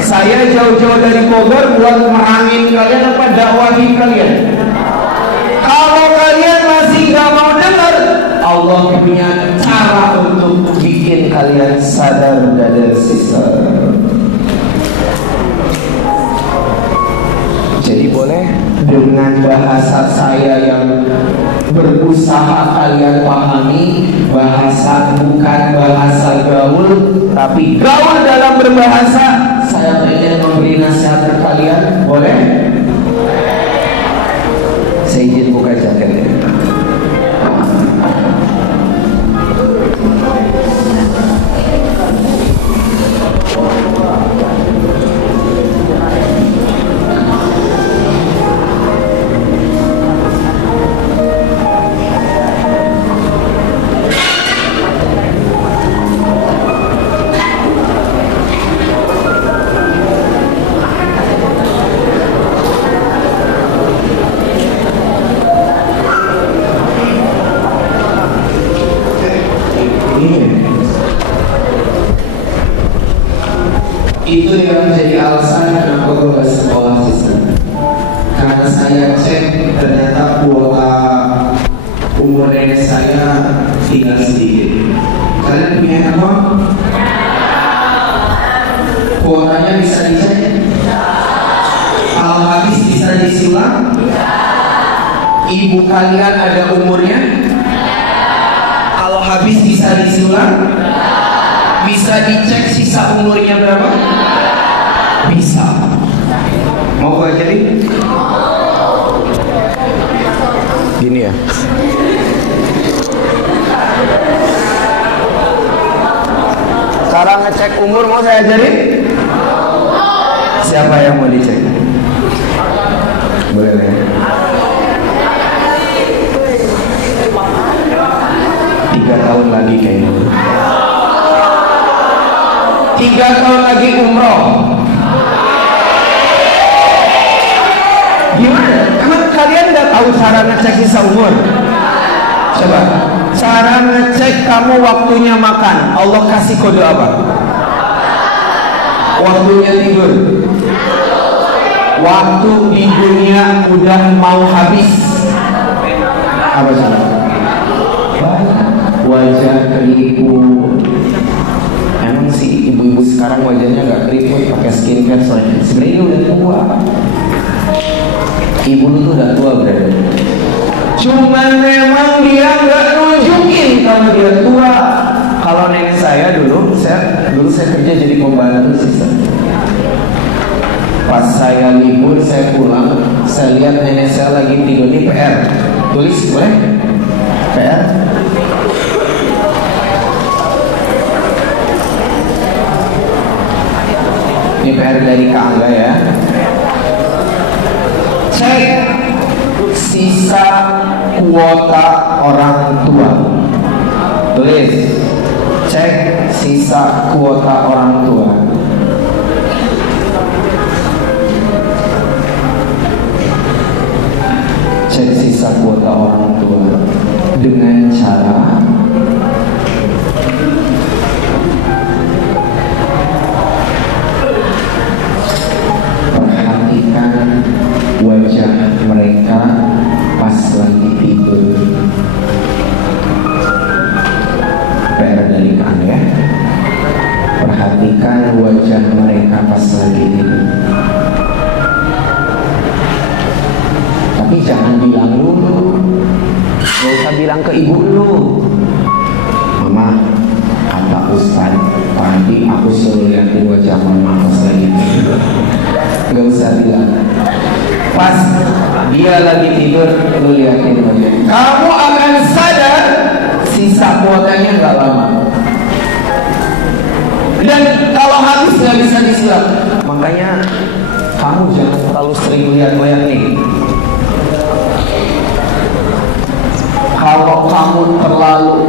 Saya jauh-jauh dari Bogor buat merangin kalian apa dakwahin kalian? Kalau kalian masih gak mau dengar, Allah punya cara untuk bikin kalian sadar dan sister. Jadi boleh dengan bahasa saya yang berusaha kalian pahami, bahasa bukan bahasa gaul, tapi gaul dalam berbahasa. Saya ingin memberi nasihat ke kalian, boleh? Saya izin buka jaketnya. Itu yang menjadi alasan kenapa gue gak sekolah sistem. Karena saya cek ternyata kuota umur nenek saya tinggal sedikit. Kalian punya handphone? Kuotanya bisa dicek? Kalau habis bisa diisi ulang? Ibu kalian ada umurnya? Kalau habis bisa diisi ulang? Bisa dicek sisa umurnya berapa? Bisa. Mau gue ajarin? Gini ya. Cara ngecek umur mau saya ajarin? Siapa yang mau dicek? Boleh ya? 3 tahun lagi kayaknya. 3 tahun lagi umroh. Gimana? Emang kalian udah tahu cara ngecek sisa umur? Coba. Cara ngecek kamu waktunya makan, Allah kasih kode apa? Waktunya tidur. Waktu di dunia udah mau habis. Apa cara? Wajah keriput. Emang sih ibu-ibu sekarang wajahnya nggak keriput, pakai skincare soalnya. Sebenarnya udah tua. Ibu lu tuh udah tua berarti. Cuman memang dia nggak nunjukin kalau dia tua. Kalau nenek saya dulu saya kerja jadi pembantu sistem. Pas saya libur saya pulang, saya lihat nenek saya lagi tidur di PR. Tulis boleh? PR. Ini PR dari Kak Angga ya. Cek sisa kuota orang tua. Tulis. Cek sisa kuota orang tua. Cek sisa kuota orang tua dengan cara perhatikan wajah mereka pas lagi tidur. PR dari Kang ya. Perhatikan wajah mereka pas lagi tidur. Tapi jangan bilang dulu. Gak usah bilang ke ibu lu. Mama, kata Ustaz, tadi aku suruh liatin wajah mama pas lagi tidur. Gak usah bilang. Pas dia lagi tidur, lu liatin wajah. Kamu akan sadar sisa kuotanya gak lama. Dan kalau habis gak bisa disilang. Makanya kamu jangan terlalu sering lihat layar nih. Kalau kamu terlalu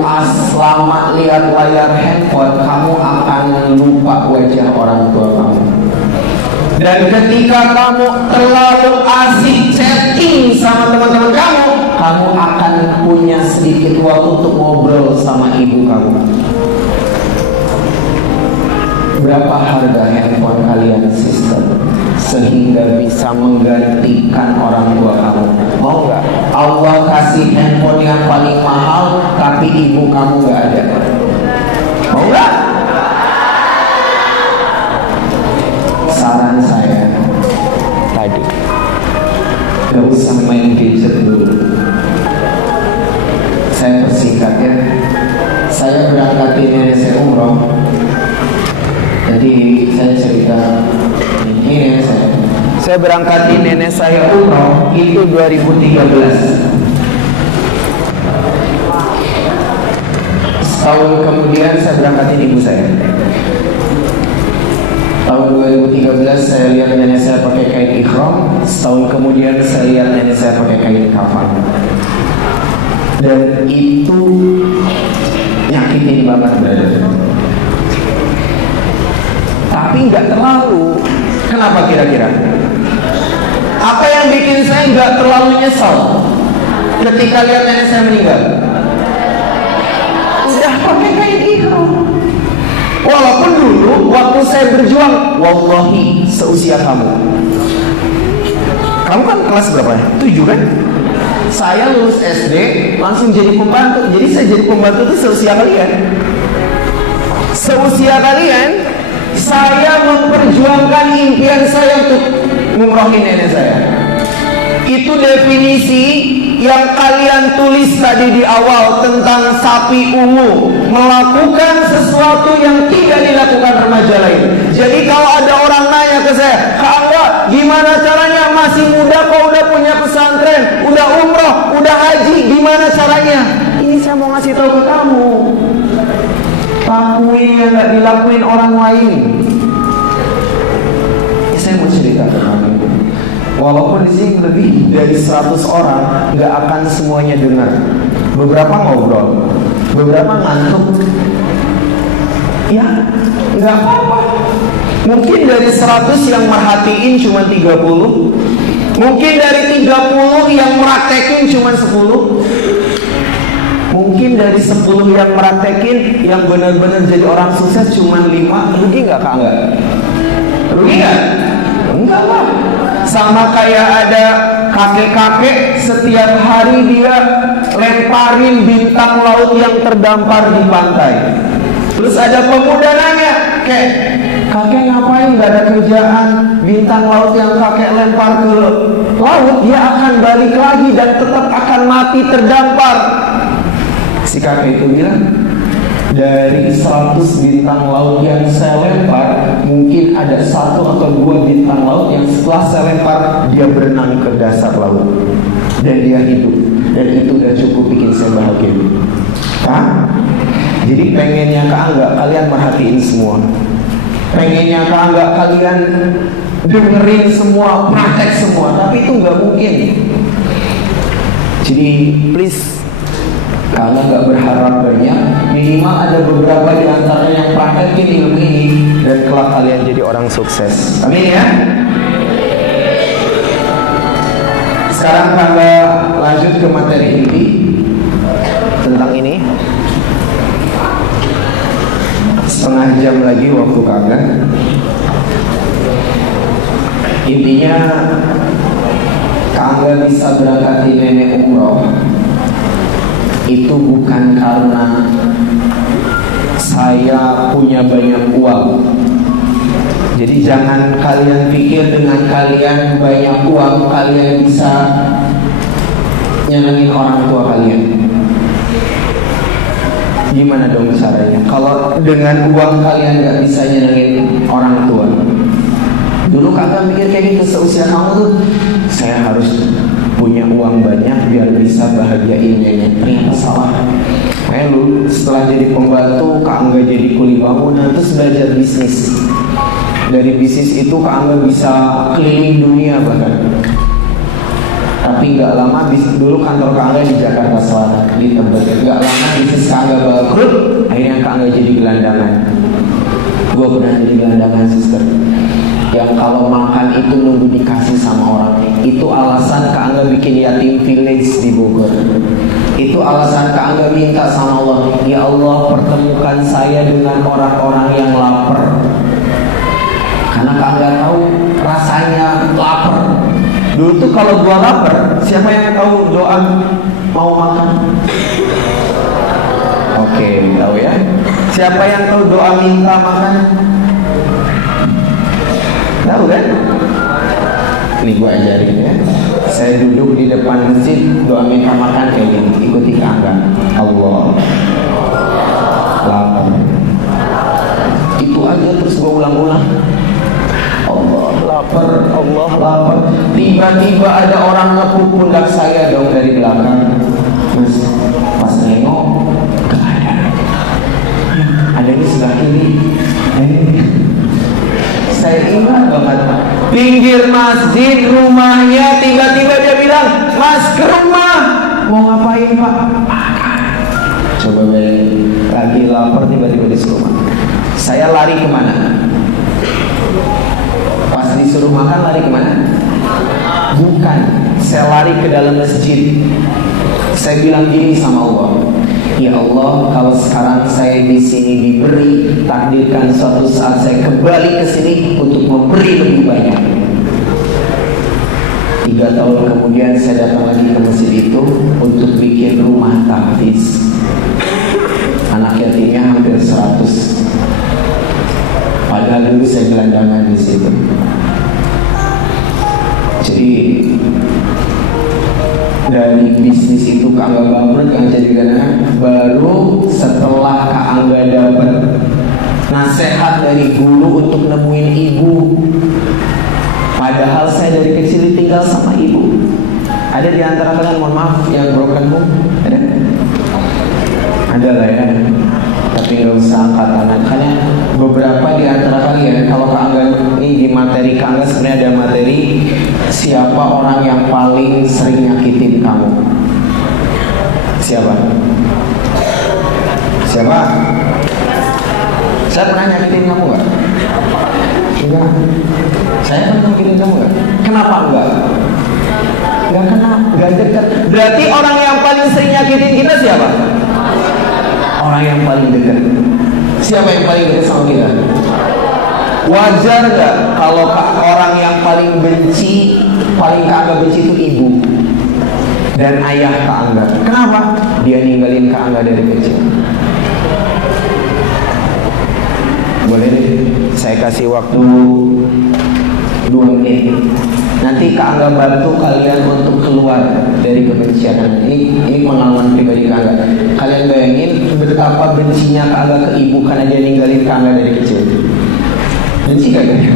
lama lihat layar handphone, kamu akan lupa wajah orang tua kamu. Dan ketika kamu terlalu asik chatting sama teman-teman kamu, kamu akan punya sedikit waktu untuk ngobrol sama ibu kamu. Berapa harga handphone kalian sister? Sehingga bisa menggantikan orang tua kamu. Mau nggak? Allah kasih handphone yang paling mahal, tapi ibu kamu nggak ada. Mau nggak? Saran saya tadi, gak usah main gadget dulu. Saya persingkat ya. Saya berangkatin nenek saya umroh. Jadi saya cerita ini saya berangkatin nenek saya umroh itu 2013. Setahun kemudian saya berangkatin ibu saya. Tahun 2013 saya lihat nenek saya pakai kain ihram. Setahun kemudian saya lihat nenek saya pakai kain kafan. Dan itu nyakitin banget brother. Tapi nggak terlalu. Kenapa kira-kira? Apa yang bikin saya nggak terlalu nyesal ketika lihat nenek saya meninggal? Udah pakai kain ihram. Walaupun dulu waktu saya berjuang, wallahi seusia kamu. Kamu kan kelas berapa ya? 7 kan? Saya lulus SD langsung jadi pembantu. Jadi saya jadi pembantu itu seusia kalian. Seusia kalian, saya memperjuangkan impian saya untuk ngumrohin nenek saya. Itu definisi yang kalian tulis tadi di awal tentang sapi ungu, melakukan sesuatu yang tidak dilakukan remaja lain. Jadi kalau ada orang nanya ke saya, Kak Angga, gimana caranya, masih muda kok udah punya pesantren, udah umroh, udah haji, gimana caranya? Ini saya mau ngasih tahu ke kamu. Lakuin yang nggak dilakuin orang lain. Saya mau cerita tentang itu. Walaupun di sini lebih dari 100 orang, nggak akan semuanya dengar. Beberapa ngobrol, beberapa ngantuk. Ya, nggak apa-apa. Mungkin dari 100 yang merhatiin cuma 30. Mungkin dari 30 yang praktekin cuma 10. Mungkin dari 10 yang praktekin, yang benar-benar jadi orang sukses cuma 5. Rugi nggak Kak? Enggak. Rugi nggak? Enggak lah. Sama kayak ada kakek-kakek setiap hari dia lemparin bintang laut yang terdampar di pantai. Terus ada pemuda nanya, kakek ngapain, gak ada kerjaan? Bintang laut yang kakek lempar ke laut, dia akan balik lagi dan tetap akan mati terdampar. Si kakek itu bilang, dari 100 bintang laut yang saya lempar, mungkin ada 1 atau 2 bintang laut yang setelah saya lempar, dia berenang ke dasar laut dan dia hidup. Dan itu udah cukup bikin saya bahagia. Hah? Jadi pengennya Kak Angga kalian merhatiin semua. Pengennya Kak Angga kalian dengerin semua, praktek semua. Tapi itu nggak mungkin. Jadi please, Kak Angga nggak berharap banyak. Minimal ada beberapa di antaranya yang praktekin ilmu ini, dan kelak kalian jadi orang sukses. Amin ya. Sekarang Kak Angga lanjut ke materi inti tentang ini. Setengah jam lagi waktu Kak. Intinya Kak bisa berangkatin nenek umroh itu bukan karena saya punya banyak uang. Jadi jangan kalian pikir dengan kalian banyak uang kalian bisa nyenengin orang tua kalian. Gimana dong caranya? Kalau dengan uang kalian gak bisa nyenengin orang tua. Dulu kakak mikir kayak gitu, seusia kamu tuh saya harus punya uang banyak biar bisa bahagiain nenek. Ternyata salah. Kayak lu setelah jadi pembantu, Kak Angga jadi kuli bangunan, terus belajar bisnis. Dari bisnis itu Kak Angga bisa keliling dunia bahkan. Tapi nggak lama dulu kantor Kak Angga di Jakarta Selatan di Tebet. Nggak lama bisnis Kak Angga bangkrut, akhirnya Kak Angga jadi gelandangan. Gue pernah jadi gelandangan, sister. Yang kalau makan itu nunggu dikasih sama orang. Itu alasan Kak Angga bikin yatim village di Bogor. Itu alasan Kak Angga minta sama Allah, ya Allah pertemukan saya dengan orang-orang yang lapar. Karena Kak Angga tahu rasanya lapar. Dulu tuh kalau gua lapar, siapa yang tahu doa mau makan? Oke, tahu ya. Siapa yang tahu doa minta makan? Tahu kan? Ini gua ajarin ya. Saya duduk di depan masjid, doa minta makan kayak gini. Ikuti Kak Angga. Allah lapar. Itu aja terus gua ulang-ulang. Allah lapar, Allah lapar. Tiba-tiba ada orang ngepuk pundak saya dong dari belakang. Terus pas nengok, gak ada. Ada di sebelah kiri. Saya ingat banget. Pinggir masjid rumahnya, tiba-tiba dia bilang, Mas ke rumah. Mau ngapain Pak? Makan. Coba lagi lapar tiba-tiba disuruh makan. Saya lari kemana? Pas disuruh makan lari kemana? Bukan, saya lari ke dalam masjid. Saya bilang gini sama Allah, ya Allah, kalau sekarang saya di sini diberi, takdirkan suatu saat saya kembali ke sini untuk memberi lebih banyak. 3 tahun kemudian saya datang lagi ke masjid itu untuk bikin rumah tahfiz. Anak yatimnya hampir 100. Padahal dulu saya gelandangan di situ. Jadi dari bisnis itu Kak Angga bangkrut yang jadi gelandangan. Baru setelah Kak Angga dapat nasihat dari guru untuk nemuin ibu. Padahal saya dari kecil tinggal sama ibu. Ada di antara kalian, mohon maaf, yang broken home? Ada lah ya. tapi nggak usah angkat tangan. Karena beberapa di antara kalian, kalau Kak Angga ini di materi Kak Angga sebenarnya ada materi siapa orang yang paling sering nyakitin kamu. Siapa? Siapa? Saya pernah nyakitin kamu nggak? Enggak. Saya pernah nyakitin kamu nggak? Kenapa enggak? Enggak kenal, enggak dekat. Berarti orang yang paling sering nyakitin kita siapa? Orang yang paling dekat. Siapa yang paling dekat sama kita? Wajar nggak kalau orang yang paling benci, paling Kak Angga benci itu ibu dan ayah Kak Angga. Kenapa? Dia ninggalin Kak Angga dari kecil. Boleh deh, saya kasih waktu 2 menit. Nanti Kak Angga bantu kalian untuk keluar dari kebencian. Ini pengalaman pribadi Kak Angga. Kalian bayangin betapa bencinya Kak Angga ke ibu karena dia ninggalin Kak Angga dari kecil. Benci Kak Angga.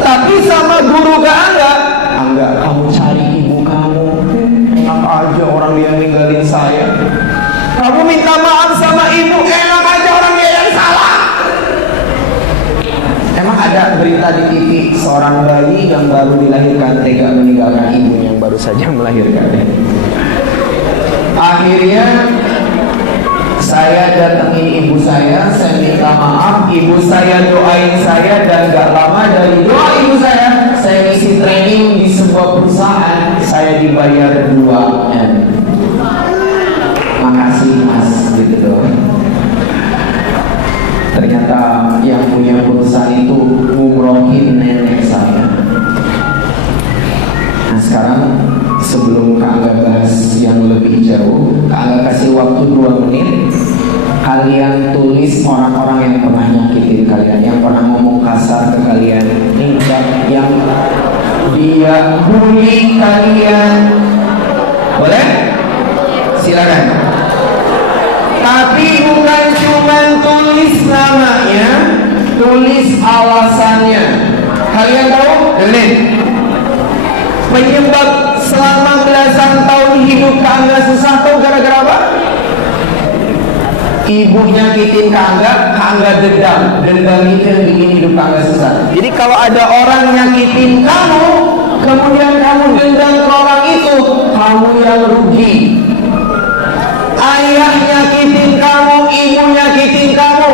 Tapi sama guru Kak Angga, Angga kamu cari ibu kamu. Enak aja orang dia ninggalin saya. Kamu minta maaf sama ibu, enak aja orang dia yang salah. Emang ada berita di TV seorang bayi yang baru dilahirkan tega meninggalkan ibunya yang baru saja melahirkan. Akhirnya saya datengin ibu saya minta maaf, ibu saya doain saya, dan gak lama dari doa ibu saya ngisi training di sebuah perusahaan, saya dibayar 2M. Makasih mas, gitu doang. Ternyata yang punya perusahaan itu ngumrohin nenek saya. Nah sekarang sebelum Kak Angga bahas yang lebih jauh, Kak Angga kasih waktu 2 menit. Kalian tulis orang-orang yang pernah nyakitin kalian, yang pernah ngomong kasar ke kalian, yang dia bully kalian. Boleh? Silakan. Tapi bukan cuma tulis namanya, tulis alasannya. Kalian tahu? Penyebab selama belasan tahun hidup Kak Angga susah, tahu gara-gara apa? Ibu nyakitin Kak Angga dendam itu yang bikin hidup Kak Angga susah. Jadi kalau ada orang nyakitin kamu, kemudian kamu dendam ke orang itu, kamu yang rugi. Ayah nyakitin kamu, ibu nyakitin kamu,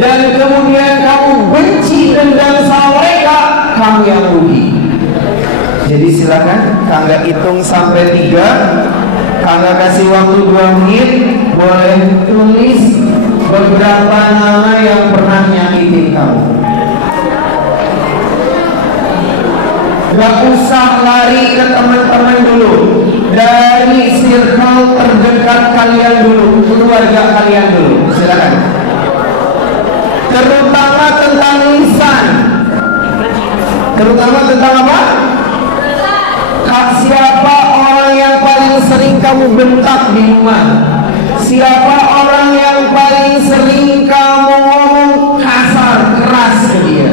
dan kemudian kamu benci dendam sama mereka, kamu yang rugi. Jadi silakan Kak Angga hitung sampai 3. Kak Angga kasih waktu 2 menit. Boleh tulis beberapa nama yang pernah nyakitin kamu. Gak usah lari ke teman-teman dulu, dari circle terdekat kalian dulu, keluarga kalian dulu. Silakan. Terutama tentang lisan. Terutama tentang apa? Siapa orang yang paling sering kamu bentak di rumah? Siapa orang yang paling sering kamu ngomong kasar, keras ke dia?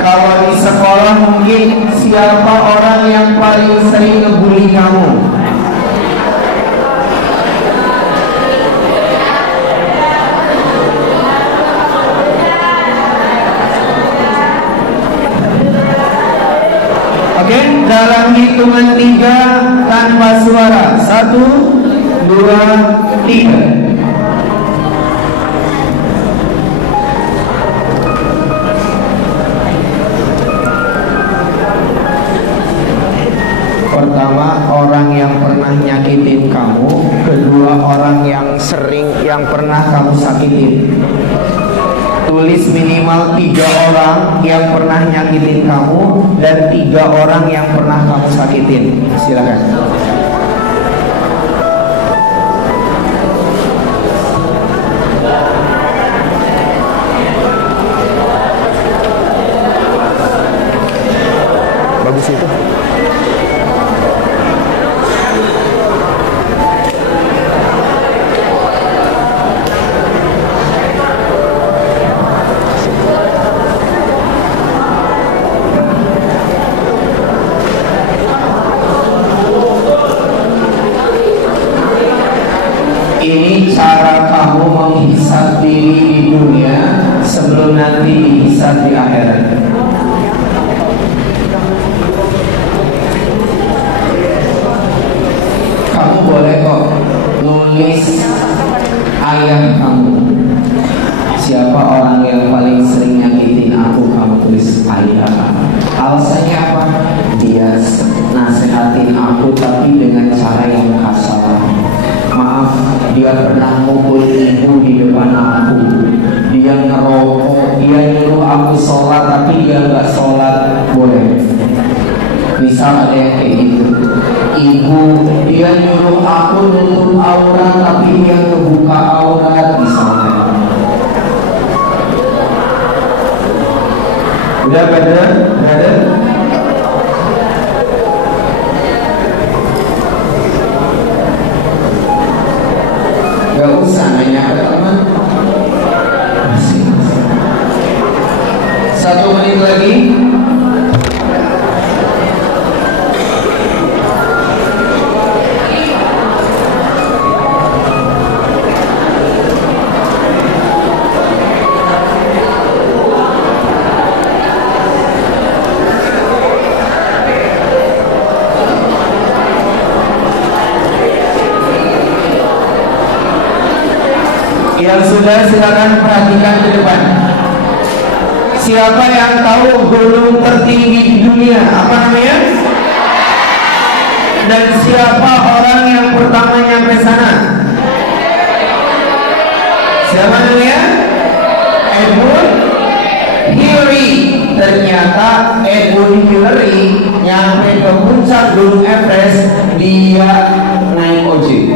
Kalau di sekolah mungkin siapa orang yang paling sering ngebully kamu? Oke, dalam hitungan 3 tanpa suara. 1, 2, 3. Pertama, orang yang pernah nyakitin kamu. Kedua, orang yang pernah kamu sakitin. Tulis minimal 3 orang yang pernah nyakitin kamu dan 3 orang yang pernah kamu sakitin. Silakan. Bagus itu. Ini cara kamu menghisab diri di dunia sebelum nanti dihisab di akhirat. Kamu boleh kok nulis ayah kamu. Siapa orang yang paling sering nyakitin aku, kamu tulis ayah. Alasannya apa? Dia nasehatin aku tapi dengan cara yang kasar. Maaf, dia pernah mukul ibu di depan aku. Dia ngerokok, dia nyuruh aku sholat tapi dia nggak sholat. Boleh. Misal ada yang kayak gitu. Ibu, dia nyuruh aku nutup aurat tapi dia ngebuka aurat misalnya. Udah bener? Gak usah nanya ke teman. Masih. 1 menit lagi. Yang sudah, silakan perhatikan ke depan. Siapa yang tahu gunung tertinggi di dunia? Apa namanya? Dan siapa orang yang pertama nyampe sana? Siapa namanya? Edmund Hillary. Ternyata Edmund Hillary nyampe ke puncak gunung Everest, dia naik ojek.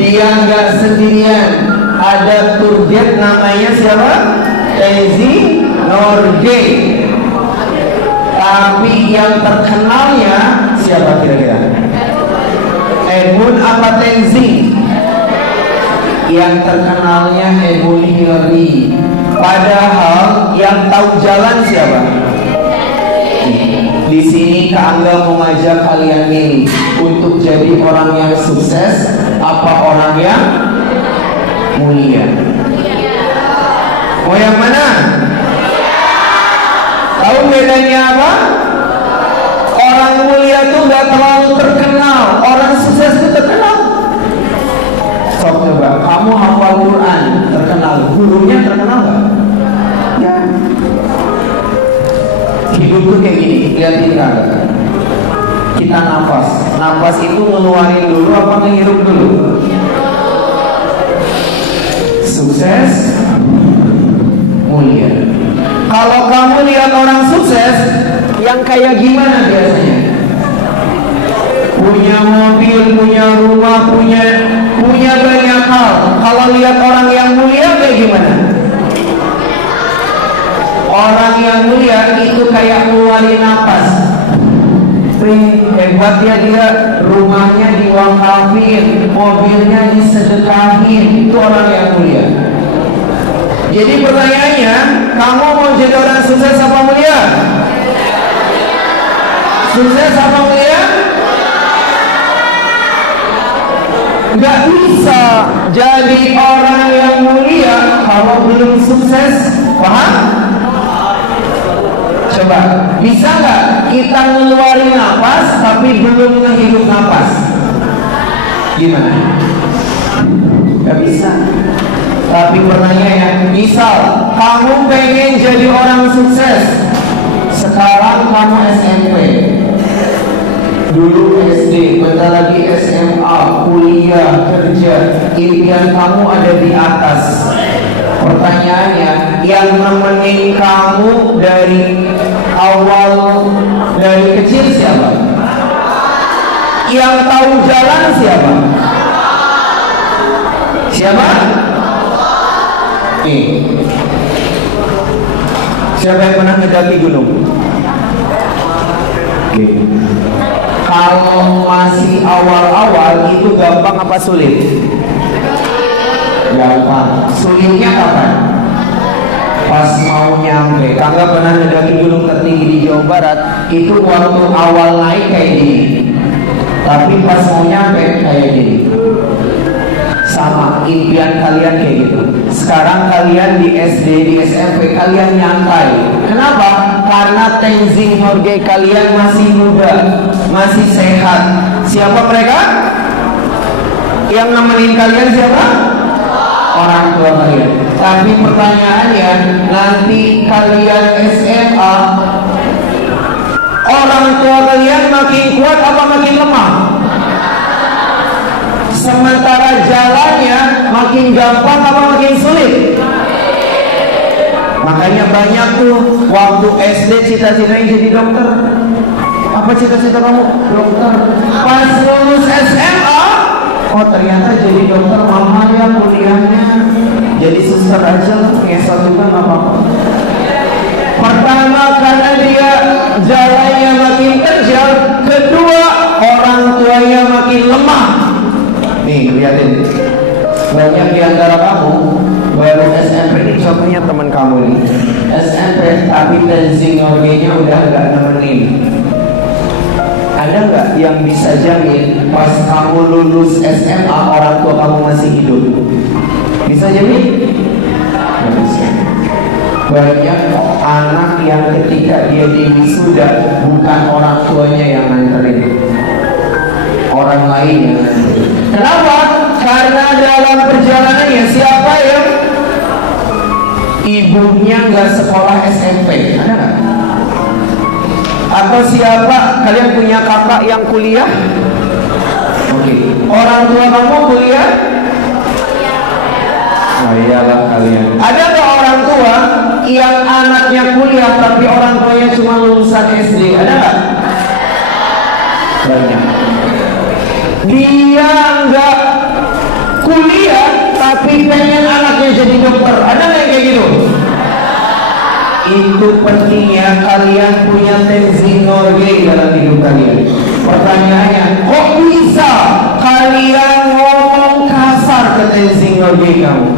Dia nggak sendirian, ada tour guide namanya siapa? Tenzing Norgay. Tapi yang terkenalnya siapa kira-kira? Edmund apa Tenzing? Yang terkenalnya Edmund Hillary. Padahal yang tahu jalan siapa? Di sini Kak Angga mau ngajak kalian milih untuk jadi orang yang sukses apa orang yang mulia. Mau yang mana? Tahu bedanya apa? Orang mulia tuh gak terlalu terkenal, orang sukses itu terkenal. Sok coba, kamu hafal Quran terkenal, gurunya terkenal gak? Ya. Hidup tuh kayak gini, lihatin kagak? Kita nafas itu ngeluarin dulu apa ngehirup dulu? Sukses, mulia. Kalau kamu lihat orang sukses, yang kayak gimana biasanya? Punya mobil, punya rumah, punya banyak hal. Kalau lihat orang yang mulia kayak gimana? Orang yang mulia itu kayak ngeluarin nafas. Hebat dia rumahnya diwakafin, mobilnya disedekahin. Itu orang yang mulia. Jadi pertanyaannya, kamu mau jadi orang sukses apa mulia? Sukses apa mulia? Gak bisa jadi orang yang mulia kalau belum sukses. Paham? Coba, bisa nggak kita ngeluarin napas tapi belum ngehirup napas? Gimana? Gak bisa. Tapi pertanyaannya, misal kamu pengen jadi orang sukses, sekarang kamu SMP, dulu SD, bentar lagi SMA, kuliah, kerja, impian kamu ada di atas. Pertanyaannya, yang nemenin kamu dari awal, dari kecil siapa? Yang tahu jalan siapa? Siapa? Nih, siapa yang pernah mendaki gunung? Kalau masih awal-awal itu gampang apa sulit? Gampang. Sulitnya kapan? Pas mau nyampe. Kagak pernah mendaki gunung tertinggi di Jawa Barat. Itu waktu awal naik kayak gini, tapi pas mau nyampe kayak gini. impian kalian kayak gitu. Sekarang kalian di SD, di SMP kalian nyantai. Kenapa? Karena Tenzing Norgay kalian masih muda, masih sehat. Siapa mereka? Yang nemenin kalian siapa? Orang tua kalian. Tapi pertanyaannya, nanti kalian SMA, orang tua kalian makin kuat apa makin lemah? Sementara jalannya makin gampang apa makin sulit? Makanya banyak tuh waktu SD cita-citanya jadi dokter. Apa cita-cita kamu? Dokter. Pas lulus SMA, oh ternyata jadi dokter mahal ya kuliahnya. Jadi suster aja lah, ngesot juga nggak apa-apa. Pertama karena dia jalannya makin terjal, kedua orang tuanya makin lemah. Nih lihatin, banyak di antara kamu baru SMP, ini contohnya teman kamu nih SMP, tapi Tenzing Norgay-nya udah nggak nemenin. Ada nggak yang bisa jamin pas kamu lulus SMA orang tua kamu masih hidup? Bisa jamin? Nggak bisa. Banyak anak yang ketika dia di wisuda bukan orang tuanya yang nganterin, orang lain yang nganterin. Kenapa? Karena dalam perjalanannya siapa yang ibunya nggak sekolah SMP? Ada nggak? Atau siapa? Kalian punya kakak yang kuliah? Oke. Orang tua kamu kuliah? Oh iyalah kalian. Ada nggak orang tua yang anaknya kuliah tapi orang tuanya cuma lulusan SD? Ada nggak? Banyak. Dia nggak kuliah tapi pengen anaknya jadi dokter. Ada nggak kayak gitu? Itu pentingnya kalian punya Tenzing Norgay dalam hidup kalian. Pertanyaannya, kok bisa kalian ngomong kasar ke Tenzing Norgay kamu?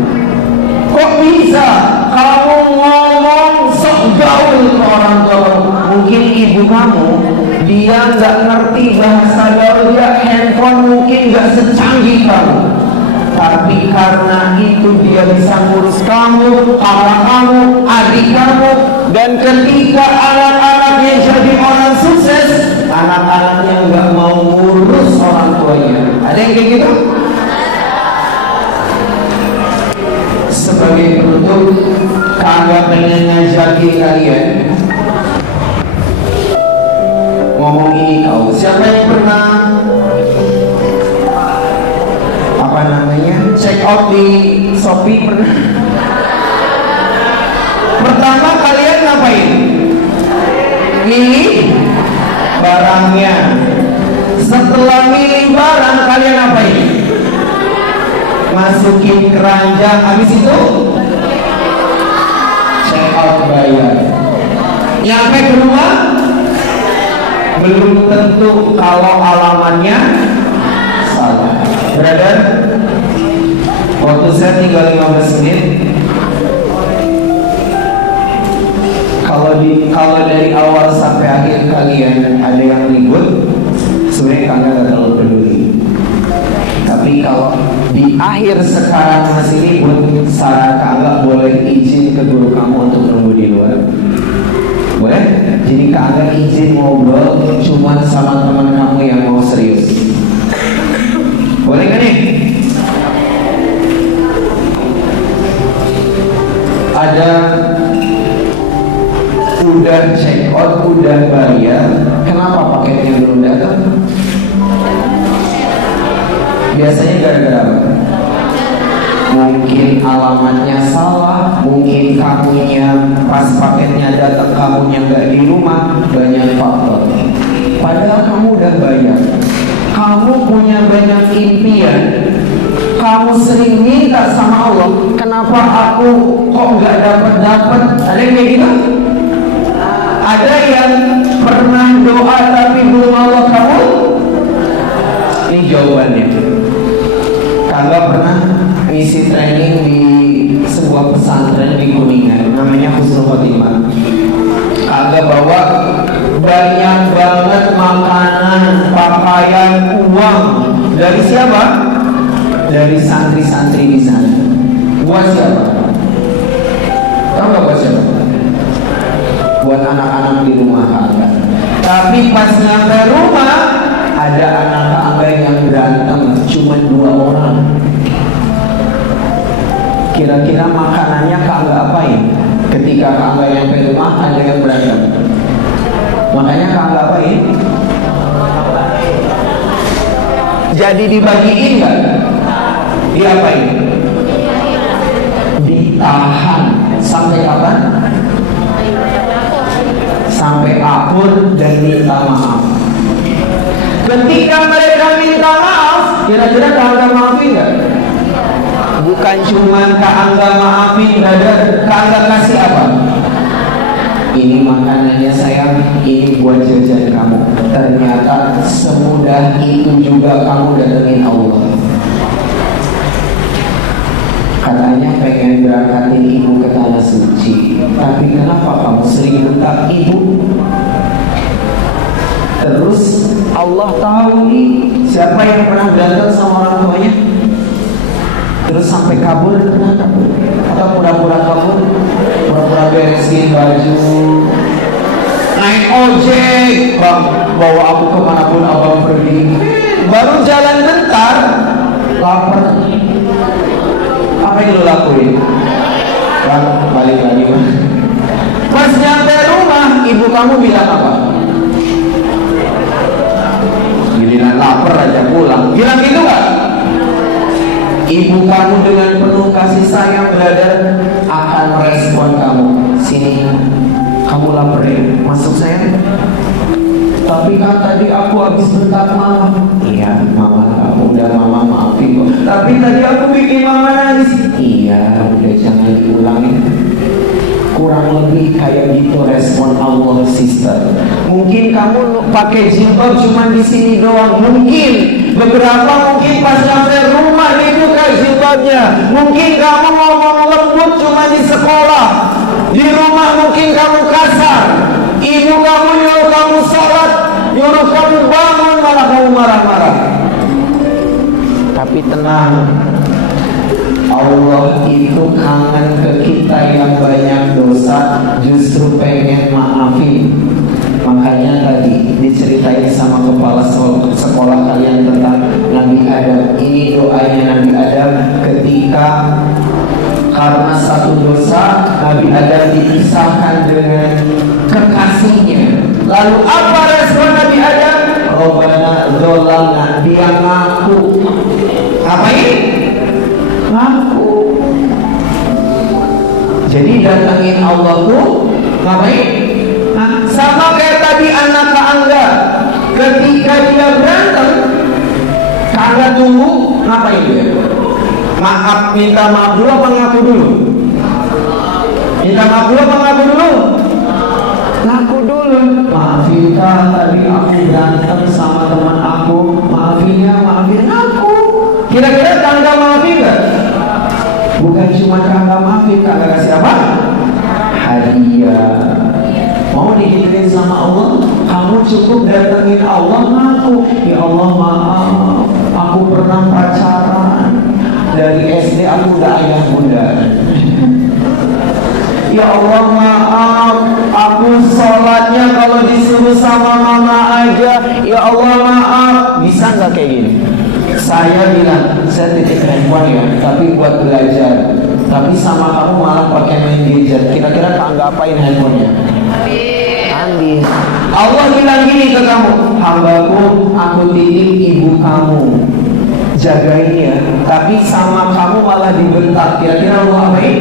Kok bisa kamu ngomong sok gaul ke orang tua kamu? Mungkin ibu kamu dia nggak ngerti bahasa gaul, dia handphone mungkin nggak secanggih kamu. Tapi karena itu dia bisa ngurus kamu, kakak kamu, adik kamu. Dan ketika anak-anaknya jadi orang sukses, anak-anaknya nggak mau ngurus orang tuanya. Ada yang kayak gitu? Sebagai penutup, kagak pengen ngajakin kalian ngomong ini kau. Siapa yang pernah check out di Shopee pernah? Pertama kalian ngapain? Milih barangnya. Setelah milih barang kalian ngapain? Masukin keranjang. Habis itu check out, bayar. Nyampe ke rumah belum tentu kalau alamatnya salah. Brother, waktu saya tinggal 15 menit. Kalau dari awal sampai akhir kalian ada yang ribut, sebenarnya kalian gak terlalu peduli. Tapi kalau di akhir sekarang masih ribut, saran kalian boleh izin ke guru kamu untuk nunggu di luar. Boleh? Jadi kalian izin ngobrol cuma sama teman kamu yang mau serius. Boleh kan nih? Ada udah check out, udah bayar, kenapa paketnya belum datang? Biasanya gara-gara apa? Mungkin alamatnya salah, mungkin kamunya pas paketnya datang kamunya nggak di rumah, banyak faktor. Padahal kamu udah bayar, kamu punya banyak impian, kamu sering minta sama Allah, kenapa aku kok nggak dapat? Ada yang kayak gitu? Ada yang pernah doa tapi belum Allah kabul? Ini jawabannya. Kagak pernah ngisi training di sebuah pesantren di Kuningan, namanya Husnul Khotimah. Kagak bawa banyak banget makanan, pakaian, uang. Dari siapa? Dari dari santri-santri di sana. Buat siapa? Tahu nggak buat siapa? Buat anak-anak di rumah Ka'bah. Tapi pas nyampe rumah, ada anak Ka'bah yang berantem, cuma 2 orang. Kira-kira makanannya Ka'bah apain? Ketika Ka'bah nyampe rumah, ada yang berantem. Makanya Ka'bah apain? Jadi dibagiin nggak? Diapain? Ditahan. Sampai kapan? Sampai akur dan minta maaf. Ketika mereka minta maaf, kira-kira Ka'bah maafin nggak? Bukan cuma Ka'bah maafin, Ka'bah kasih apa? Ini makanannya sayang, ini buat jajan kamu. Ternyata semudah itu juga kamu datengin Allah. Katanya pengen berangkatin ibu ke tanah suci, tapi kenapa kamu sering bentak ibu? Terus Allah tahu nih siapa yang pernah berantem sama orang tuanya, terus sampai kabur, pernah kabur atau pura-pura kabur, pura-pura beresin baju, naik ojek, bang bawa aku kemanapun abang pergi. Baru jalan bentar, lapar. Apa yang lo lakuin? Bang, balik lagi bang. Pas nyampe rumah, ibu kamu bilang apa? Giliran lapar aja pulang. Bilang gitu gak? Ibu kamu dengan penuh kasih sayang brother akan merespon kamu. Sini, kamu lapar ya? Masuk sayang. Tapi kan tadi aku habis bentak mama. Iya, mama tahu, udah mama maafin kok. Tapi tadi aku bikin mama nangis. Iya, udah jangan diulangin. Kurang lebih kayak gitu respon Allah, sister. Mungkin kamu pakai jilbab cuma di sini doang. Mungkin beberapa pas sampai rumah dibuka jilbabnya. Mungkin kamu ngomong lembut cuma di sekolah. Di rumah mungkin kamu kasar. Ibu kamu nyuruh kamu sholat, nyuruh kamu bangun, malah kamu marah-marah. Tapi tenang, Allah itu kangen ke kita yang banyak dosa, justru pengen maafin. Makanya tadi diceritain sama kepala sekolah kalian tentang Nabi Adam. Ini doanya Nabi Adam ketika karena satu dosa Nabi Adam dipisahkan dengan kekasihnya. Lalu apa respon Nabi Adam? Rabbana dzolamna, dia ngaku. Ngapain? Ngaku. Jadi datangin Allah tuh ngapain? Nah, sama kayak tadi anak Angga. Ketika dia berantem, Angga tunggu ngapain dia? Maaf, minta maaf dulu apa ngaku dulu? Minta maaf dulu apa ngaku dulu? Ngaku dulu. Maafin kak, tadi aku berantem sama teman aku. Maafin ya, maafin aku. Kira-kira Angga maafin gak? Bukan cuma Angga maafin, Angga kasih apa? Hadiah. Mau digituin sama Allah? Kamu cukup datengin Allah ngaku. Ya Allah maaf, aku pernah pacaran. Dari SD aku udah ayah bunda. Ya Allah maaf, aku sholatnya kalau disuruh sama mama aja. Ya Allah maaf. Bisa nggak kayak gini? Saya bilang, saya titip handphone ya, tapi buat belajar. Tapi sama kamu malah pakai main gadget. Kira-kira Angga apain handphonenya? Ambil. Allah bilang gini ke kamu, hambaku, aku titip ibu kamu, jagain ya. Tapi sama kamu malah dibentak. Kira-kira Allah apain?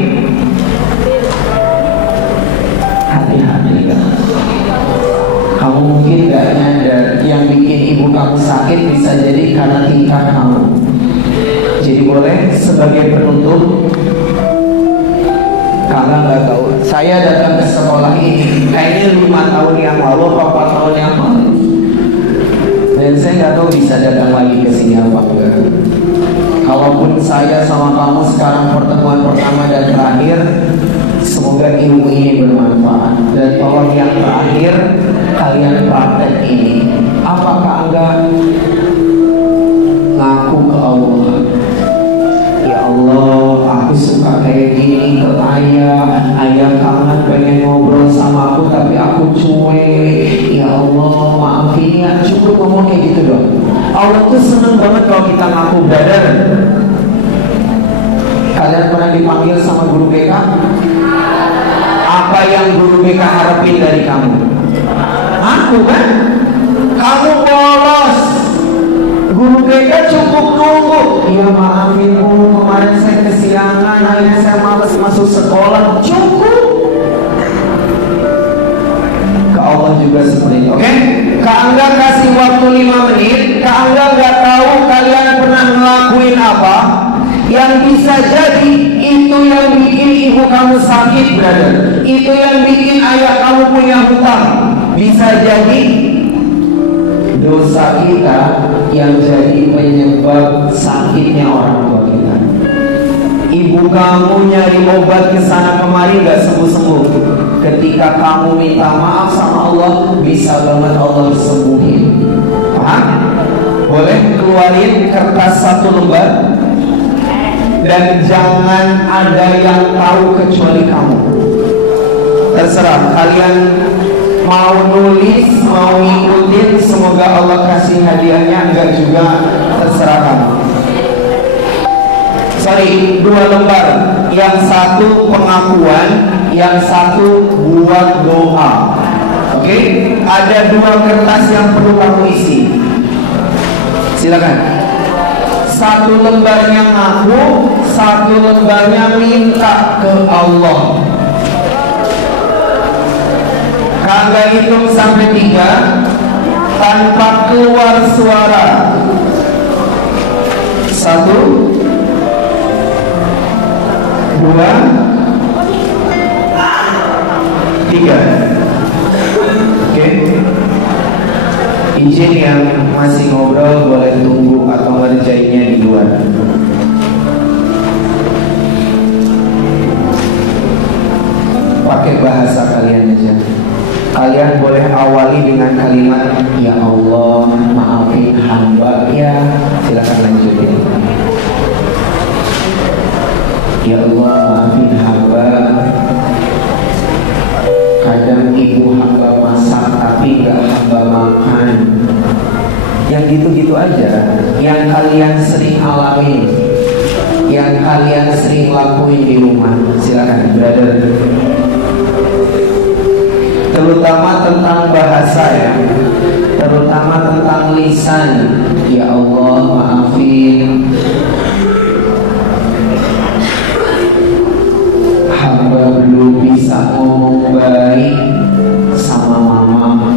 Hati-hati kan. Kamu mungkin gak nyadar yang bikin ibu kamu sakit bisa jadi karena tingkah kamu. Jadi boleh sebagai penutup, karena nggak tahu, saya datang ke sekolah ini kayaknya 5 tahun yang lalu atau 4 tahun yang lalu, dan saya nggak tahu bisa datang lagi ke sini apa enggak. Kalaupun saya sama kamu sekarang pertemuan pertama dan terakhir, semoga ilmu ini bermanfaat. Dan tolong yang terakhir kalian praktek ini. Apakah Angga ngaku ke Allah? ya maafin Bu, kemarin saya kesiangan, akhirnya saya malas masuk sekolah. Cukup. Ke Allah juga seperti itu. Oke? Kak Angga kasih waktu 5 menit. Kak Angga gak tahu kalian pernah ngelakuin apa. Yang bisa jadi itu yang bikin ibu kamu sakit, brother. Itu yang bikin ayah kamu punya hutang. Bisa jadi dosa kita yang jadi penyebab sakitnya orang tua kita. Ibu kamu nyari obat kesana kemari gak sembuh-sembuh. Ketika kamu minta maaf sama Allah, bisa banget Allah sembuhin. Paham? Boleh keluarin kertas 1 lembar. Dan jangan ada yang tahu kecuali kamu. Terserah kalian mau nulis, mau ngikutin, semoga Allah kasih hadiahnya. Enggak juga, terserah kamu. Sorry, 2 lembar. Yang 1 pengakuan, yang 1 buat doa. Oke? Ada 2 kertas yang perlu kamu isi. Silakan. 1 lembarnya ngaku, 1 lembarnya minta ke Allah. Kagak hitung sampai 3 tanpa keluar suara. 1, 2, 3. Oke. Izin yang masih ngobrol boleh tunggu atau ngerjainnya di luar. Pakai bahasa kalian aja. Kalian boleh awali dengan kalimat ya Allah maafin hamba ya. Silakan lanjutin. Ya Allah maafin hamba. Kadang ibu hamba masak tapi gak hamba makan. Yang gitu-gitu aja, yang kalian sering alami, yang kalian sering lakuin di rumah. Silakan, brother. Terutama tentang bahasa ya, terutama tentang lisan. Ya Allah maafin hamba belum bisa ngomong baik sama mama.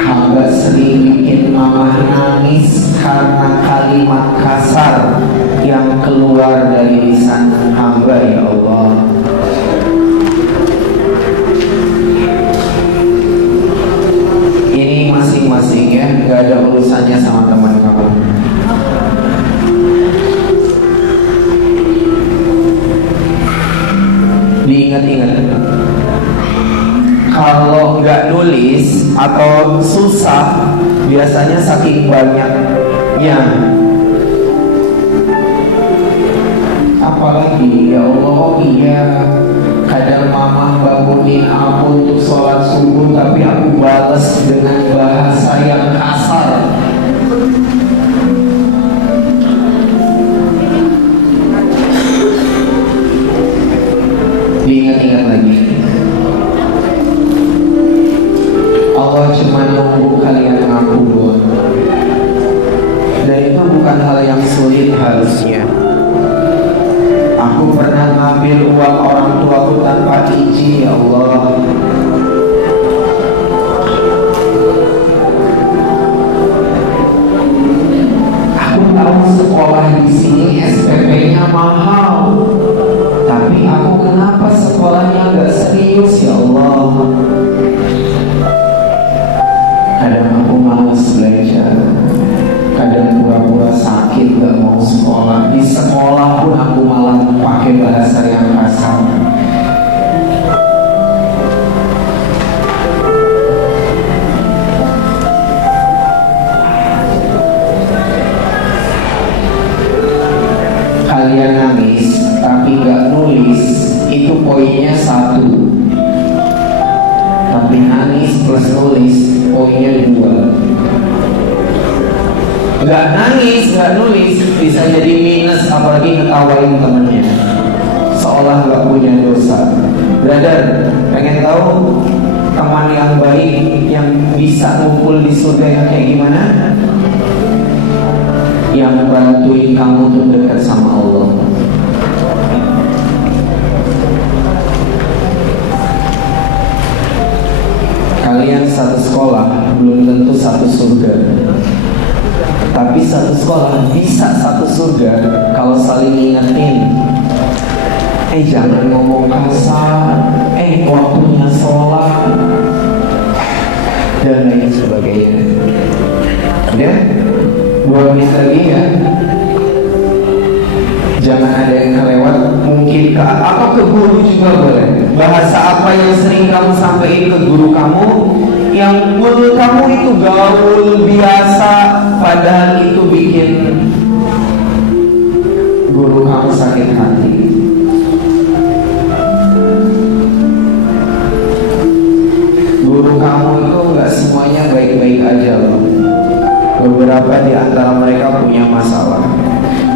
Hamba sering bikin mama nangis karena kalimat kasar yang keluar dari lisan hamba. Ya Allah, ini masing-masing ya, gak ada urusannya sama teman kamu. Diingat-ingat, kalau nggak nulis atau susah, biasanya saking banyaknya. Apalagi ya Allah, oh iya, kadang mama bangunin aku untuk sholat subuh, tapi aku balas dengan bahasa yang kasar. Diingat-ingat lagi, Allah cuma nunggu kalian ngaku doang. Dan itu bukan hal yang sulit harusnya. Aku pernah ngambil uang orang tuaku tanpa izin, ya Allah. Aku tahu sekolah di sini SPP-nya mahal, tapi aku kenapa sekolahnya gak serius, ya Allah. Kadang aku malas belajar, kadang pura-pura sakit gak mau sekolah. Di sekolah pun aku malah pakai bahasa yang kasar. Kalian nangis tapi gak nulis, itu poinnya 1. Tapi nangis plus nulis poinnya 2. Gak nangis, gak nulis bisa jadi minus, apalagi ngetawain temennya seolah gak punya dosa. Brother, pengen tahu teman yang baik yang bisa ngumpul di surga yang kayak gimana? yang bantuin kamu untuk dekat sama Allah. Kalian satu sekolah belum tentu satu surga, tapi satu sekolah bisa satu surga kalau saling ingetin. Jangan ngomong kasar, waktunya sholat, dan lain sebagainya. Udah, 2 menit lagi ya. Jangan ada yang kelewat. Mungkin atau ke guru juga boleh. Bahasa apa yang sering kamu sampaikan ke guru kamu, yang menurut kamu itu gaul biasa, padahal itu bikin guru kamu sakit hati. Guru kamu itu nggak semuanya baik-baik aja loh. Beberapa di antara mereka punya masalah.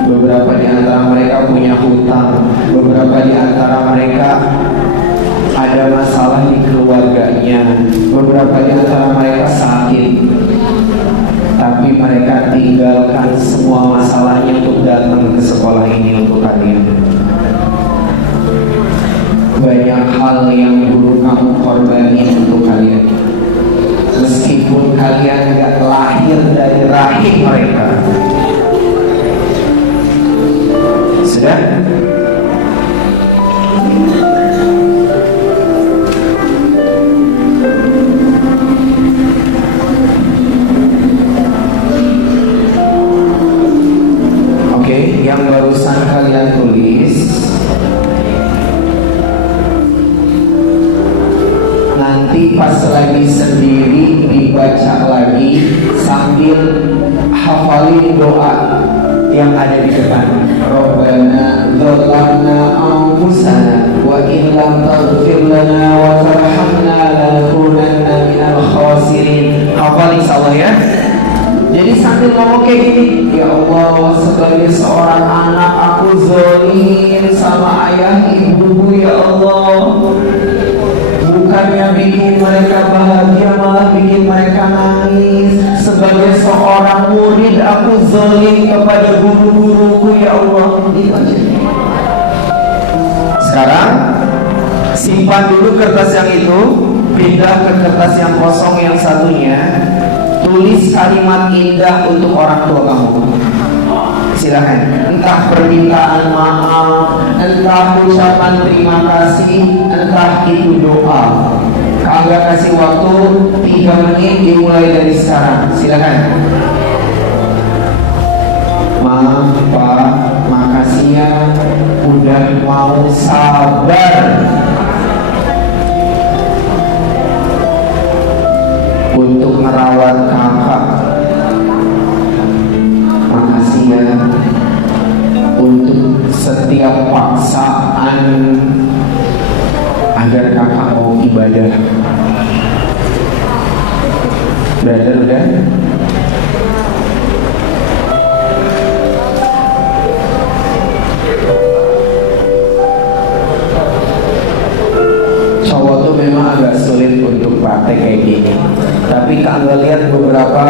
Beberapa di antara mereka punya hutang. Beberapa di antara mereka ada masalah di keluarganya. Beberapa di antara mereka sakit. Tapi mereka tinggalkan semua masalahnya untuk datang ke sekolah ini untuk kalian. Banyak hal yang guru kamu korbani untuk kalian, meskipun kalian gak lahir dari rahim mereka. Sudah? Oke, yang barusan kalian tulis nanti pas lagi sendiri dibaca lagi sambil hafalin doa yang ada di depan. Rabbana dzalamna anfusana wa in lam taghfir lana wa tarhamna lanakunanna minal khasirin. Hafal insyaallah ya. Jadi sambil ngomong kayak gini, ya Allah, sebagai seorang anak aku zalim sama ayah ibuku ya Allah. Bukannya bikin mereka bahagia, malah bikin mereka nangis. Sebagai seorang murid aku zalim kepada guru-guruku ya Allah. Itu aja. Sekarang simpan dulu kertas yang itu, pindah ke kertas yang kosong yang satunya. Tulis kalimat indah untuk orang tua kamu. Silahkan. Entah permintaan maaf, entah ucapan terima kasih, entah itu doa. Kagak kasih waktu 3 menit dimulai dari sekarang. Silahkan. Maaf Pak, makasih ya udah mau sabar untuk merawat kakak. Makasih ya untuk setiap paksaan agar kakak mau ibadah. Brother udah? Cowok tuh memang agak sulit untuk praktek kayak gini. Tapi kalau lihat beberapa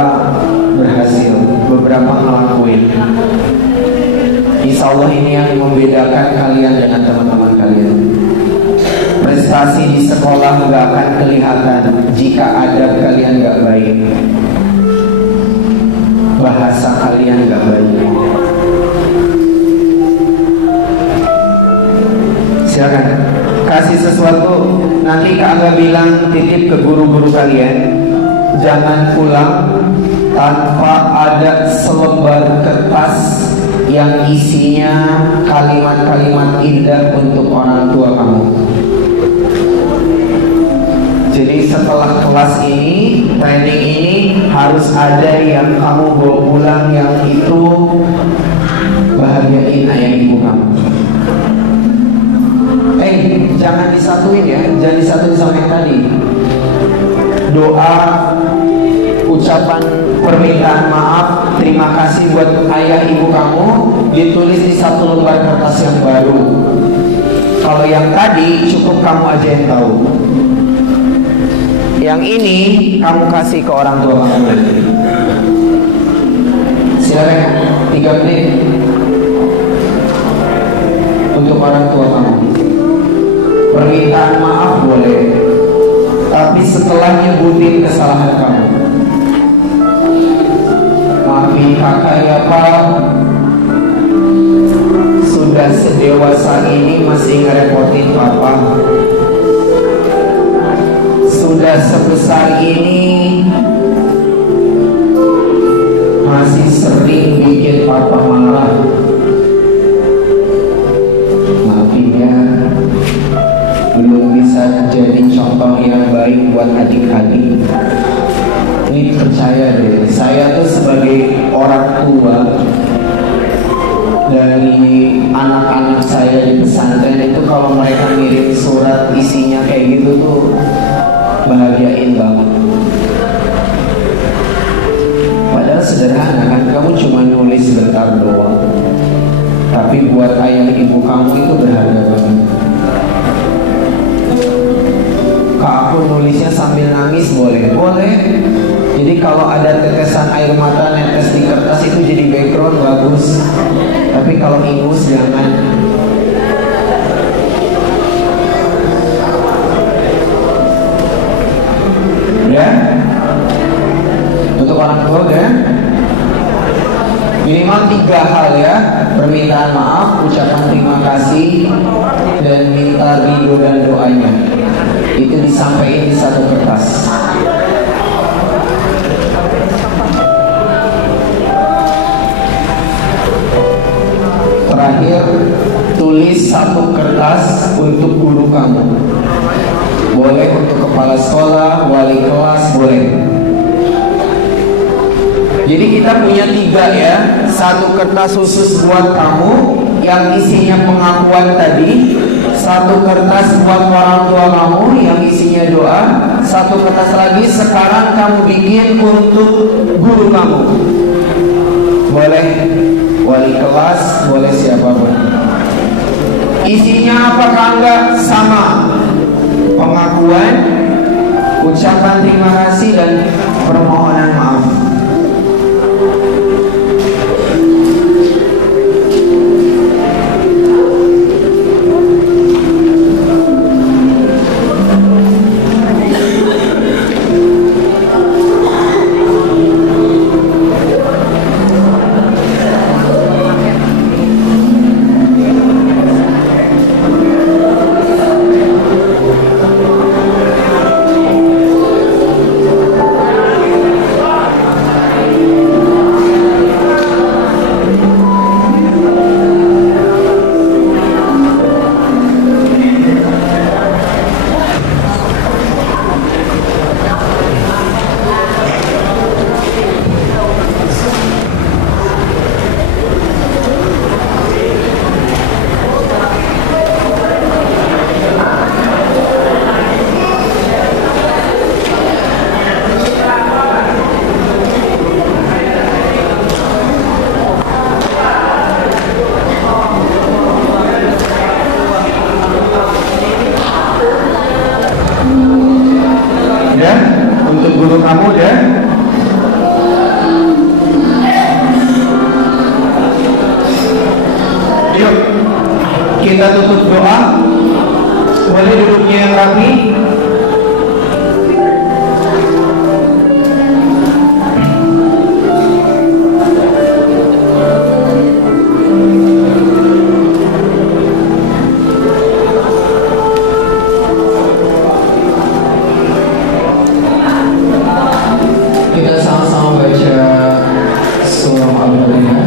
berhasil, beberapa ngelakuin. Insya Allah ini yang membedakan kalian dengan teman-teman kalian. Prestasi di sekolah nggak akan kelihatan jika adab kalian nggak baik, bahasa kalian nggak baik. Silakan kasih sesuatu. Nanti Kak Angga bilang titip ke guru-guru kalian, jangan pulang tanpa ada selembar kertas yang isinya kalimat-kalimat indah untuk orang tua kamu. Jadi setelah kelas ini, training ini harus ada yang kamu bawa pulang, yang itu bahagiain ayah ibu kamu. Jangan disatuin ya, jangan disatuin sama yang tadi. Doa, ucapan permintaan maaf, terima kasih buat ayah ibu kamu ditulis di satu lembar kertas yang baru. Kalau yang tadi cukup kamu aja yang tahu. Yang ini kamu kasih ke orang tua kamu. Silakan 3 menit untuk orang tua kamu. Permintaan maaf boleh, tapi setelah nyebutin kesalahan kamu. Maafin kakak ya pak, sudah sedewasa ini masih ngerepotin papa. Sudah sebesar ini masih sering bikin papa marah. Maafin ya, belum bisa jadi contoh yang baik buat adik-adik. Ini percaya deh, saya tuh sebagai orang tua dari anak-anak saya di pesantren itu, kalau mereka ngirim surat isinya kayak gitu tuh bahagiain banget. Padahal sederhana kan, kamu cuma nulis sebentar doang, tapi buat ayah ibu kamu itu berharga banget. Kak, aku nulisnya sambil nangis boleh? Boleh. Jadi kalau ada tetesan air mata netes di kertas itu jadi background bagus. Tapi kalau ingus jangan. Ya? Untuk orang tua ya? Minimal 3 hal ya. Permintaan maaf, ucapan terima kasih, dan minta ridho dan doanya. Itu disampaikan di satu kertas. Terakhir, tulis satu kertas untuk guru kamu. Boleh untuk kepala sekolah, wali kelas, boleh. Jadi kita punya 3 ya. Satu kertas khusus buat kamu yang isinya pengakuan tadi. Satu kertas buat orang tua kamu yang isinya doa. Satu kertas lagi sekarang kamu bikin untuk guru kamu. Boleh wali kelas, boleh siapapun. Isinya apakah enggak? Sama. Pengakuan, ucapan terima kasih, dan permohonan maaf. Kita tutup doa. Boleh duduknya yang rapi. Kita sama-sama baca surah Al-Baqarah.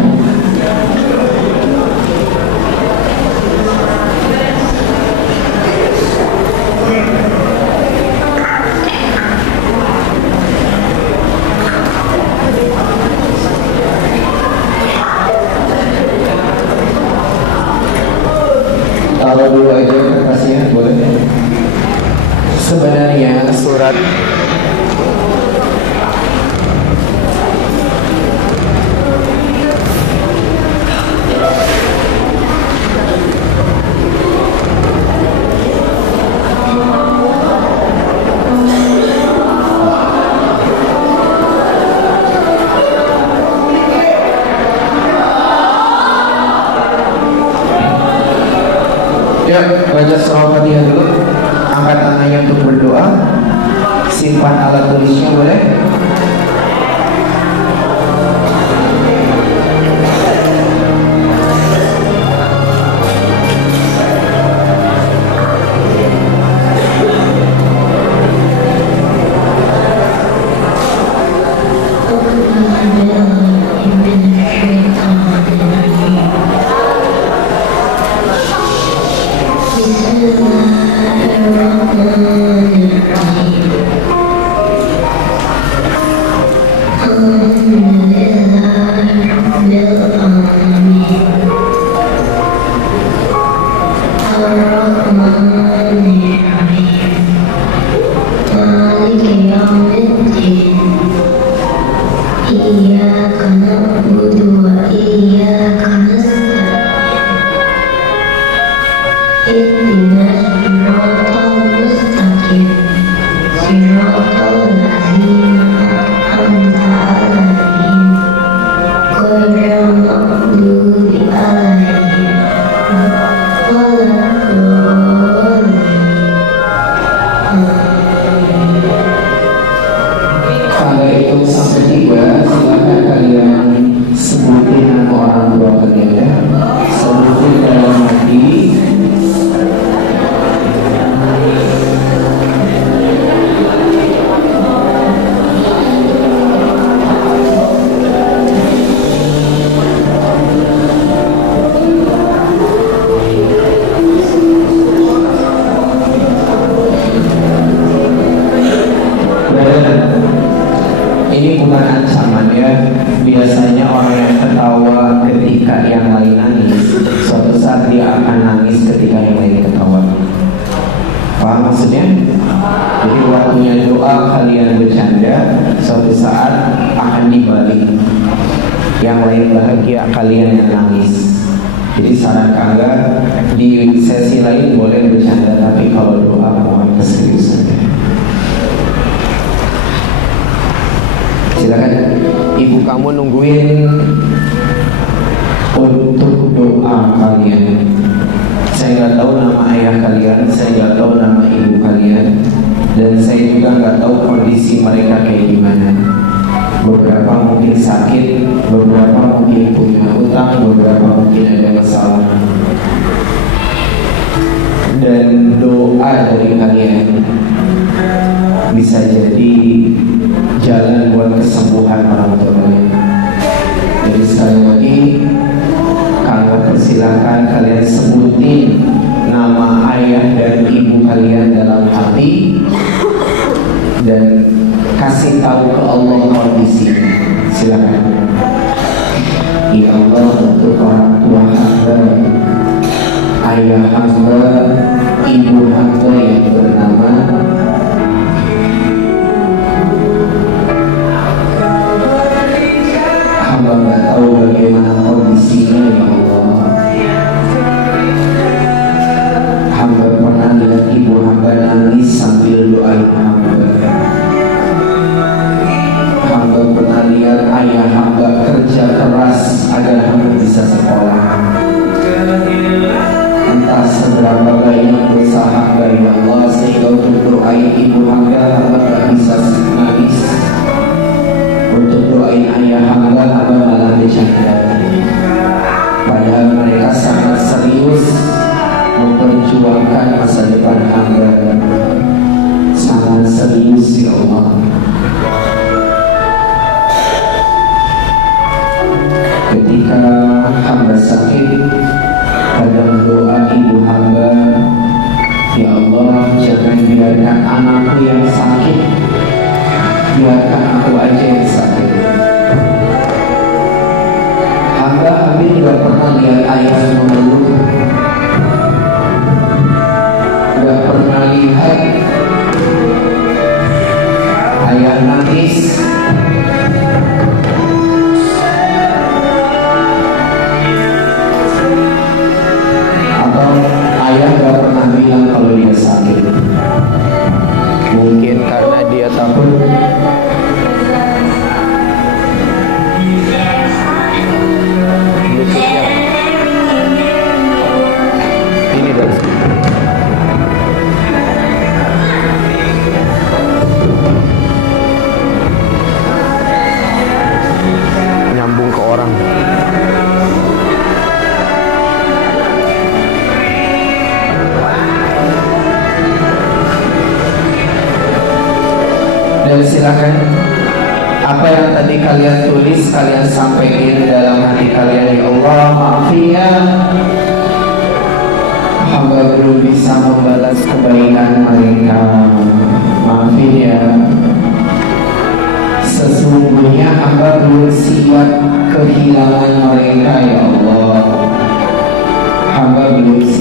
Yuk, baca surah Fatihah dulu. Angkat tangannya untuk berdoa. Simpan alat tulisnya boleh.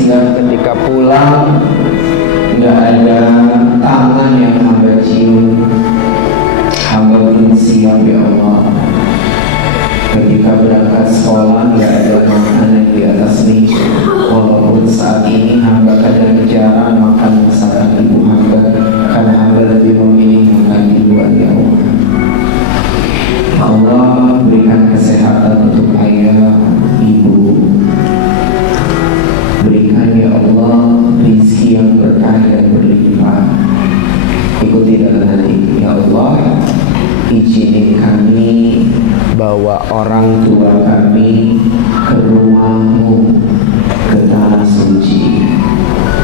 siap ketika pulang nggak ada tangan yang hamba cium. Hamba pun siap ya Allah. Ketika berangkat sekolah nggak ada makanan di atas meja. Walaupun saat ini hamba kadang jarang makan masakan ibu hamba, karena hamba lebih memilih makan di luar ya Allah. Allah berikan kesehatan untuk ayah, ibu. Berikan ya Allah rezeki yang berkah dan berlimpah. Ikuti dalam hati ya Allah. Izinin kami bawa orang tua kami ke rumah-Mu, ke tanah suci,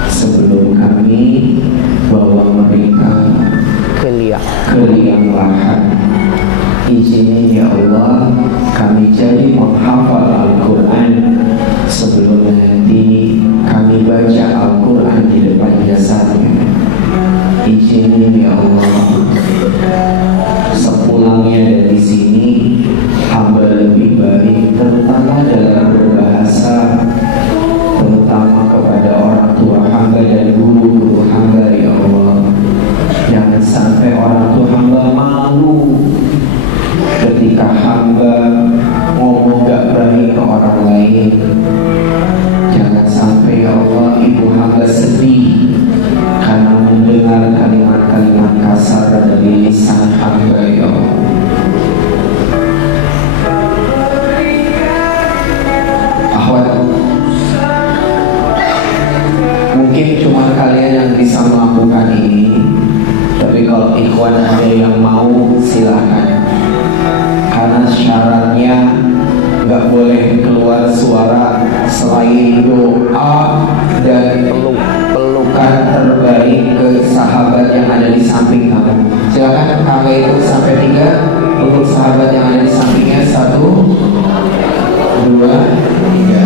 sebelum kami bawa mereka ke liang lahat. Izinin ya Allah kami jadi penghafal Al-Quran sebelum nanti kami baca Al-Quran di depan jasadnya. Izinin ya Allah sepulangnya dari sini hamba lebih baik, terutama dalam berbahasa, terutama kepada orang tua hamba dan guru-guru hamba ya Allah. Jangan sampai orang tua hamba malu ketika hamba ngomong gak berani ke orang lain. Jangan sampai ya Allah ibu hamba sedih karena mendengar kalimat-kalimat kasar dari lisan hamba ya Allah. Akhwat, mungkin cuma kalian yang bisa melakukan ini, tapi kalau ikhwan ada yang mau silakan. Karena syaratnya nggak boleh keluar suara selain doa dan pelukan terbaik ke sahabat yang ada di samping kamu. Silakan angka itu sampai 3, peluk sahabat yang ada di sampingnya. 1, 2, 3.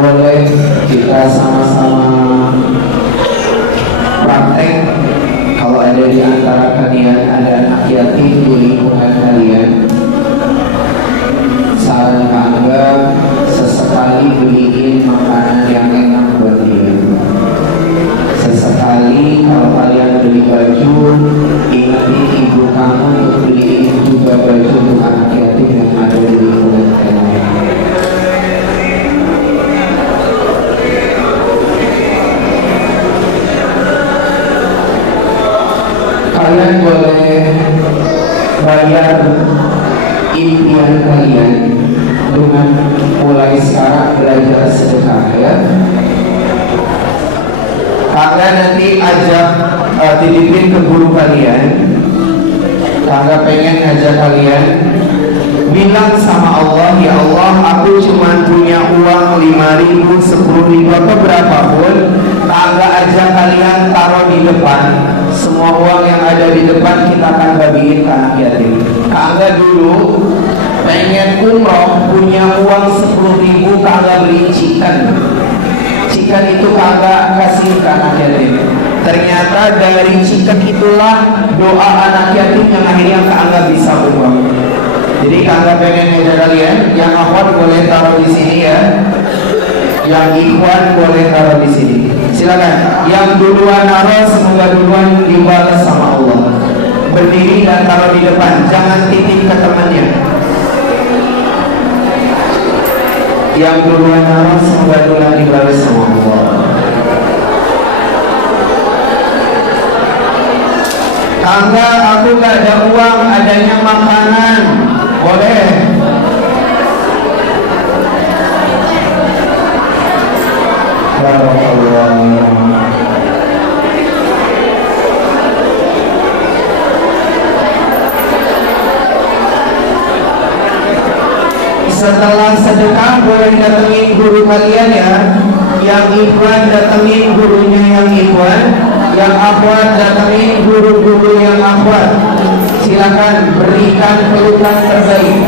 Boleh kita sama-sama praktek. Kalau ada di antara kalian ada anak yatim di lingkungan kalian, saran Anda sesekali beliin makanan yang enak buat dia. Sesekali kalau kalian beli baju, ingatin ibu kamu untuk beliin juga baju untuk anak yatim yang ada di lingkungan kalian. sedekah ya. Kakak nanti ajak titipin ke guru kalian. Kakak pengen ngajak kalian bilang sama Allah, ya Allah, aku cuma punya uang 5.000, 10.000 atau berapapun. Kakak ajak kalian taruh di depan. Semua uang yang ada di depan kita akan bagiin ke anak yatim. Kakak dulu pengen umroh, punya uang 10.000, kakak beli chicken. Chicken itu kakak kasih ke anak yatim. Ternyata dari chicken itulah doa anak yatim yang akhirnya kakak bisa umroh. Jadi kakak pengen ngajak kalian, yang akhwat boleh taruh di sini ya, yang ikhwan boleh taruh di sini. Silakan. Yang duluan naruh semoga duluan dibalas sama Allah. Berdiri dan taruh di depan, jangan titip ke temannya. Yang duluan naruh semoga duluan dibalas sama Allah. Kakak, aku gak ada uang, adanya makanan. Boleh. Barakallah. Setelah sedekah boleh datengin guru kalian ya. Yang ikhwan datengin gurunya yang ikhwan, yang akhwat datengin guru-guru yang akhwat. Silakan berikan pelukan terbaik.